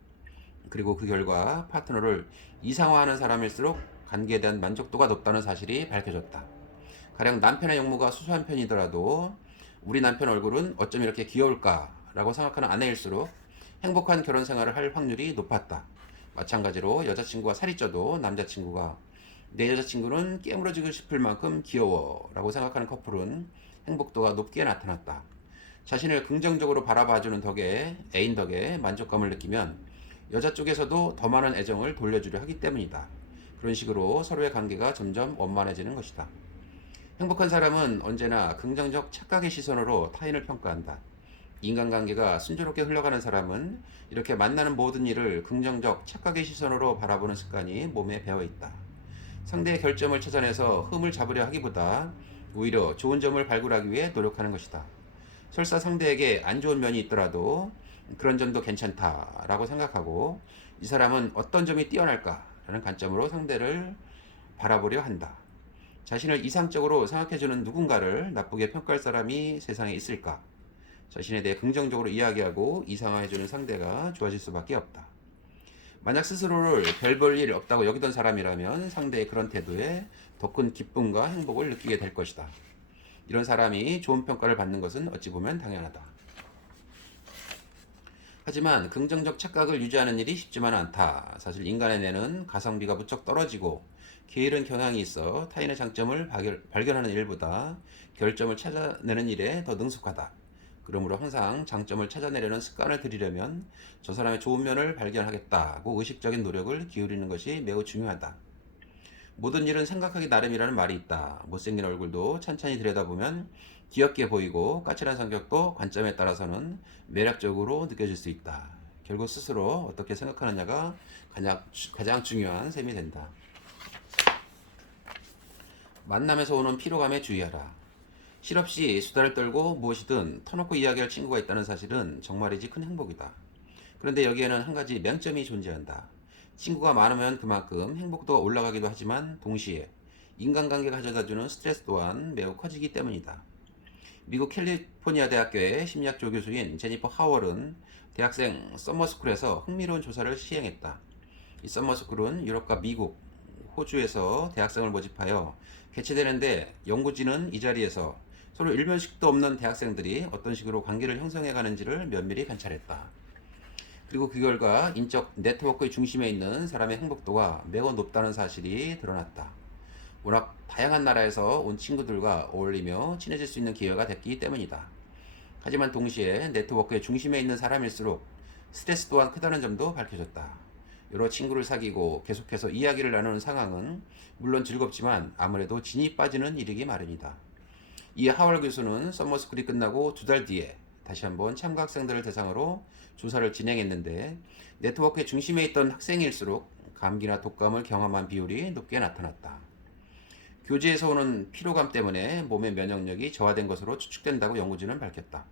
그리고 그 결과 파트너를 이상화하는 사람일수록 관계에 대한 만족도가 높다는 사실이 밝혀졌다. 가령 남편의 용모가 수수한 편이더라도 우리 남편 얼굴은 어쩜 이렇게 귀여울까 라고 생각하는 아내일수록 행복한 결혼 생활을 할 확률이 높았다. 마찬가지로 여자친구가 살이 쪄도 남자친구가 내 여자친구는 깨물어지고 싶을 만큼 귀여워 라고 생각하는 커플은 행복도가 높게 나타났다. 자신을 긍정적으로 바라봐주는 애인 덕에 만족감을 느끼면 여자 쪽에서도 더 많은 애정을 돌려주려 하기 때문이다. 그런 식으로 서로의 관계가 점점 원만해지는 것이다. 행복한 사람은 언제나 긍정적 착각의 시선으로 타인을 평가한다. 인간관계가 순조롭게 흘러가는 사람은 이렇게 만나는 모든 일을 긍정적 착각의 시선으로 바라보는 습관이 몸에 배어 있다. 상대의 결점을 찾아내서 흠을 잡으려 하기보다 오히려 좋은 점을 발굴하기 위해 노력하는 것이다. 설사 상대에게 안 좋은 면이 있더라도 그런 점도 괜찮다라고 생각하고 이 사람은 어떤 점이 뛰어날까라는 관점으로 상대를 바라보려 한다. 자신을 이상적으로 생각해주는 누군가를 나쁘게 평가할 사람이 세상에 있을까? 자신에 대해 긍정적으로 이야기하고 이상화해주는 상대가 좋아질 수밖에 없다. 만약 스스로를 별 볼 일 없다고 여기던 사람이라면 상대의 그런 태도에 더 큰 기쁨과 행복을 느끼게 될 것이다. 이런 사람이 좋은 평가를 받는 것은 어찌 보면 당연하다. 하지만 긍정적 착각을 유지하는 일이 쉽지만 않다. 사실 인간의 뇌는 가성비가 무척 떨어지고 게으른 경향이 있어 타인의 장점을 발견하는 일보다 결점을 찾아내는 일에 더 능숙하다. 그러므로 항상 장점을 찾아내려는 습관을 들이려면 저 사람의 좋은 면을 발견하겠다고 의식적인 노력을 기울이는 것이 매우 중요하다. 모든 일은 생각하기 나름이라는 말이 있다. 못생긴 얼굴도 천천히 들여다보면 귀엽게 보이고 까칠한 성격도 관점에 따라서는 매력적으로 느껴질 수 있다. 결국 스스로 어떻게 생각하느냐가 가장 중요한 셈이 된다. 만남에서 오는 피로감에 주의하라. 실없이 수다를 떨고 무엇이든 터놓고 이야기할 친구가 있다는 사실은 정말이지 큰 행복이다. 그런데 여기에는 한 가지 맹점이 존재한다. 친구가 많으면 그만큼 행복도가 올라가기도 하지만 동시에 인간관계가 가져다주는 스트레스 또한 매우 커지기 때문이다. 미국 캘리포니아 대학교의 심리학 조교수인 제니퍼 하월은 대학생 서머스쿨에서 흥미로운 조사를 시행했다. 이 서머스쿨은 유럽과 미국, 호주에서 대학생을 모집하여 개최되는데 연구진은 이 자리에서 서로 일면식도 없는 대학생들이 어떤 식으로 관계를 형성해 가는지를 면밀히 관찰했다. 그리고 그 결과 인적 네트워크의 중심에 있는 사람의 행복도가 매우 높다는 사실이 드러났다. 워낙 다양한 나라에서 온 친구들과 어울리며 친해질 수 있는 기회가 됐기 때문이다. 하지만 동시에 네트워크의 중심에 있는 사람일수록 스트레스 또한 크다는 점도 밝혀졌다. 여러 친구를 사귀고 계속해서 이야기를 나누는 상황은 물론 즐겁지만 아무래도 진이 빠지는 일이기 마련이다. 이에 하월 교수는 서머스쿨이 끝나고 2달 뒤에 다시 한번 참가 학생들을 대상으로 조사를 진행했는데 네트워크의 중심에 있던 학생일수록 감기나 독감을 경험한 비율이 높게 나타났다. 교제에서 오는 피로감 때문에 몸의 면역력이 저하된 것으로 추측된다고 연구진은 밝혔다.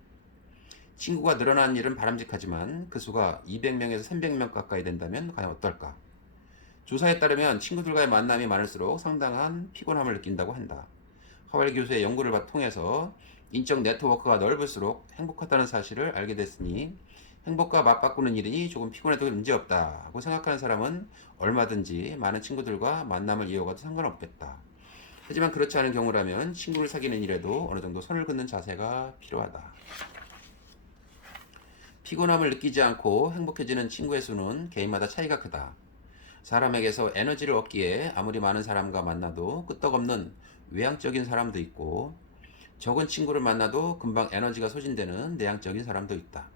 친구가 늘어나는 일은 바람직하지만 그 수가 200명에서 300명 가까이 된다면 과연 어떨까? 조사에 따르면 친구들과의 만남이 많을수록 상당한 피곤함을 느낀다고 한다. 하월 교수의 연구를 통해서 인적 네트워크가 넓을수록 행복하다는 사실을 알게 됐으니 행복과 맞바꾸는 일이니 조금 피곤해도 문제없다고 생각하는 사람은 얼마든지 많은 친구들과 만남을 이어가도 상관없겠다. 하지만 그렇지 않은 경우라면 친구를 사귀는 일에도 어느 정도 선을 긋는 자세가 필요하다. 피곤함을 느끼지 않고 행복해지는 친구의 수는 개인마다 차이가 크다. 사람에게서 에너지를 얻기에 아무리 많은 사람과 만나도 끄떡없는 외향적인 사람도 있고 적은 친구를 만나도 금방 에너지가 소진되는 내향적인 사람도 있다.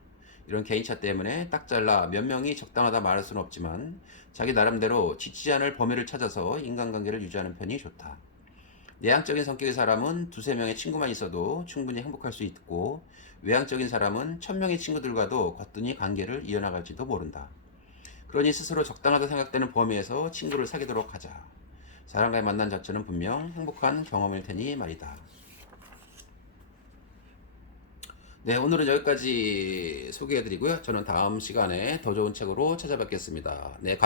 이런 개인차 때문에 딱 잘라 몇 명이 적당하다 말할 수는 없지만 자기 나름대로 지치지 않을 범위를 찾아서 인간관계를 유지하는 편이 좋다. 내향적인 성격의 사람은 두세 명의 친구만 있어도 충분히 행복할 수 있고 외향적인 사람은 1000명의 친구들과도 거뜬히 관계를 이어나갈지도 모른다. 그러니 스스로 적당하다 생각되는 범위에서 친구를 사귀도록 하자. 사람과의 만남 자체는 분명 행복한 경험일 테니 말이다. 네, 오늘은 여기까지 소개해드리고요. 저는 다음 시간에 더 좋은 책으로 찾아뵙겠습니다. 네,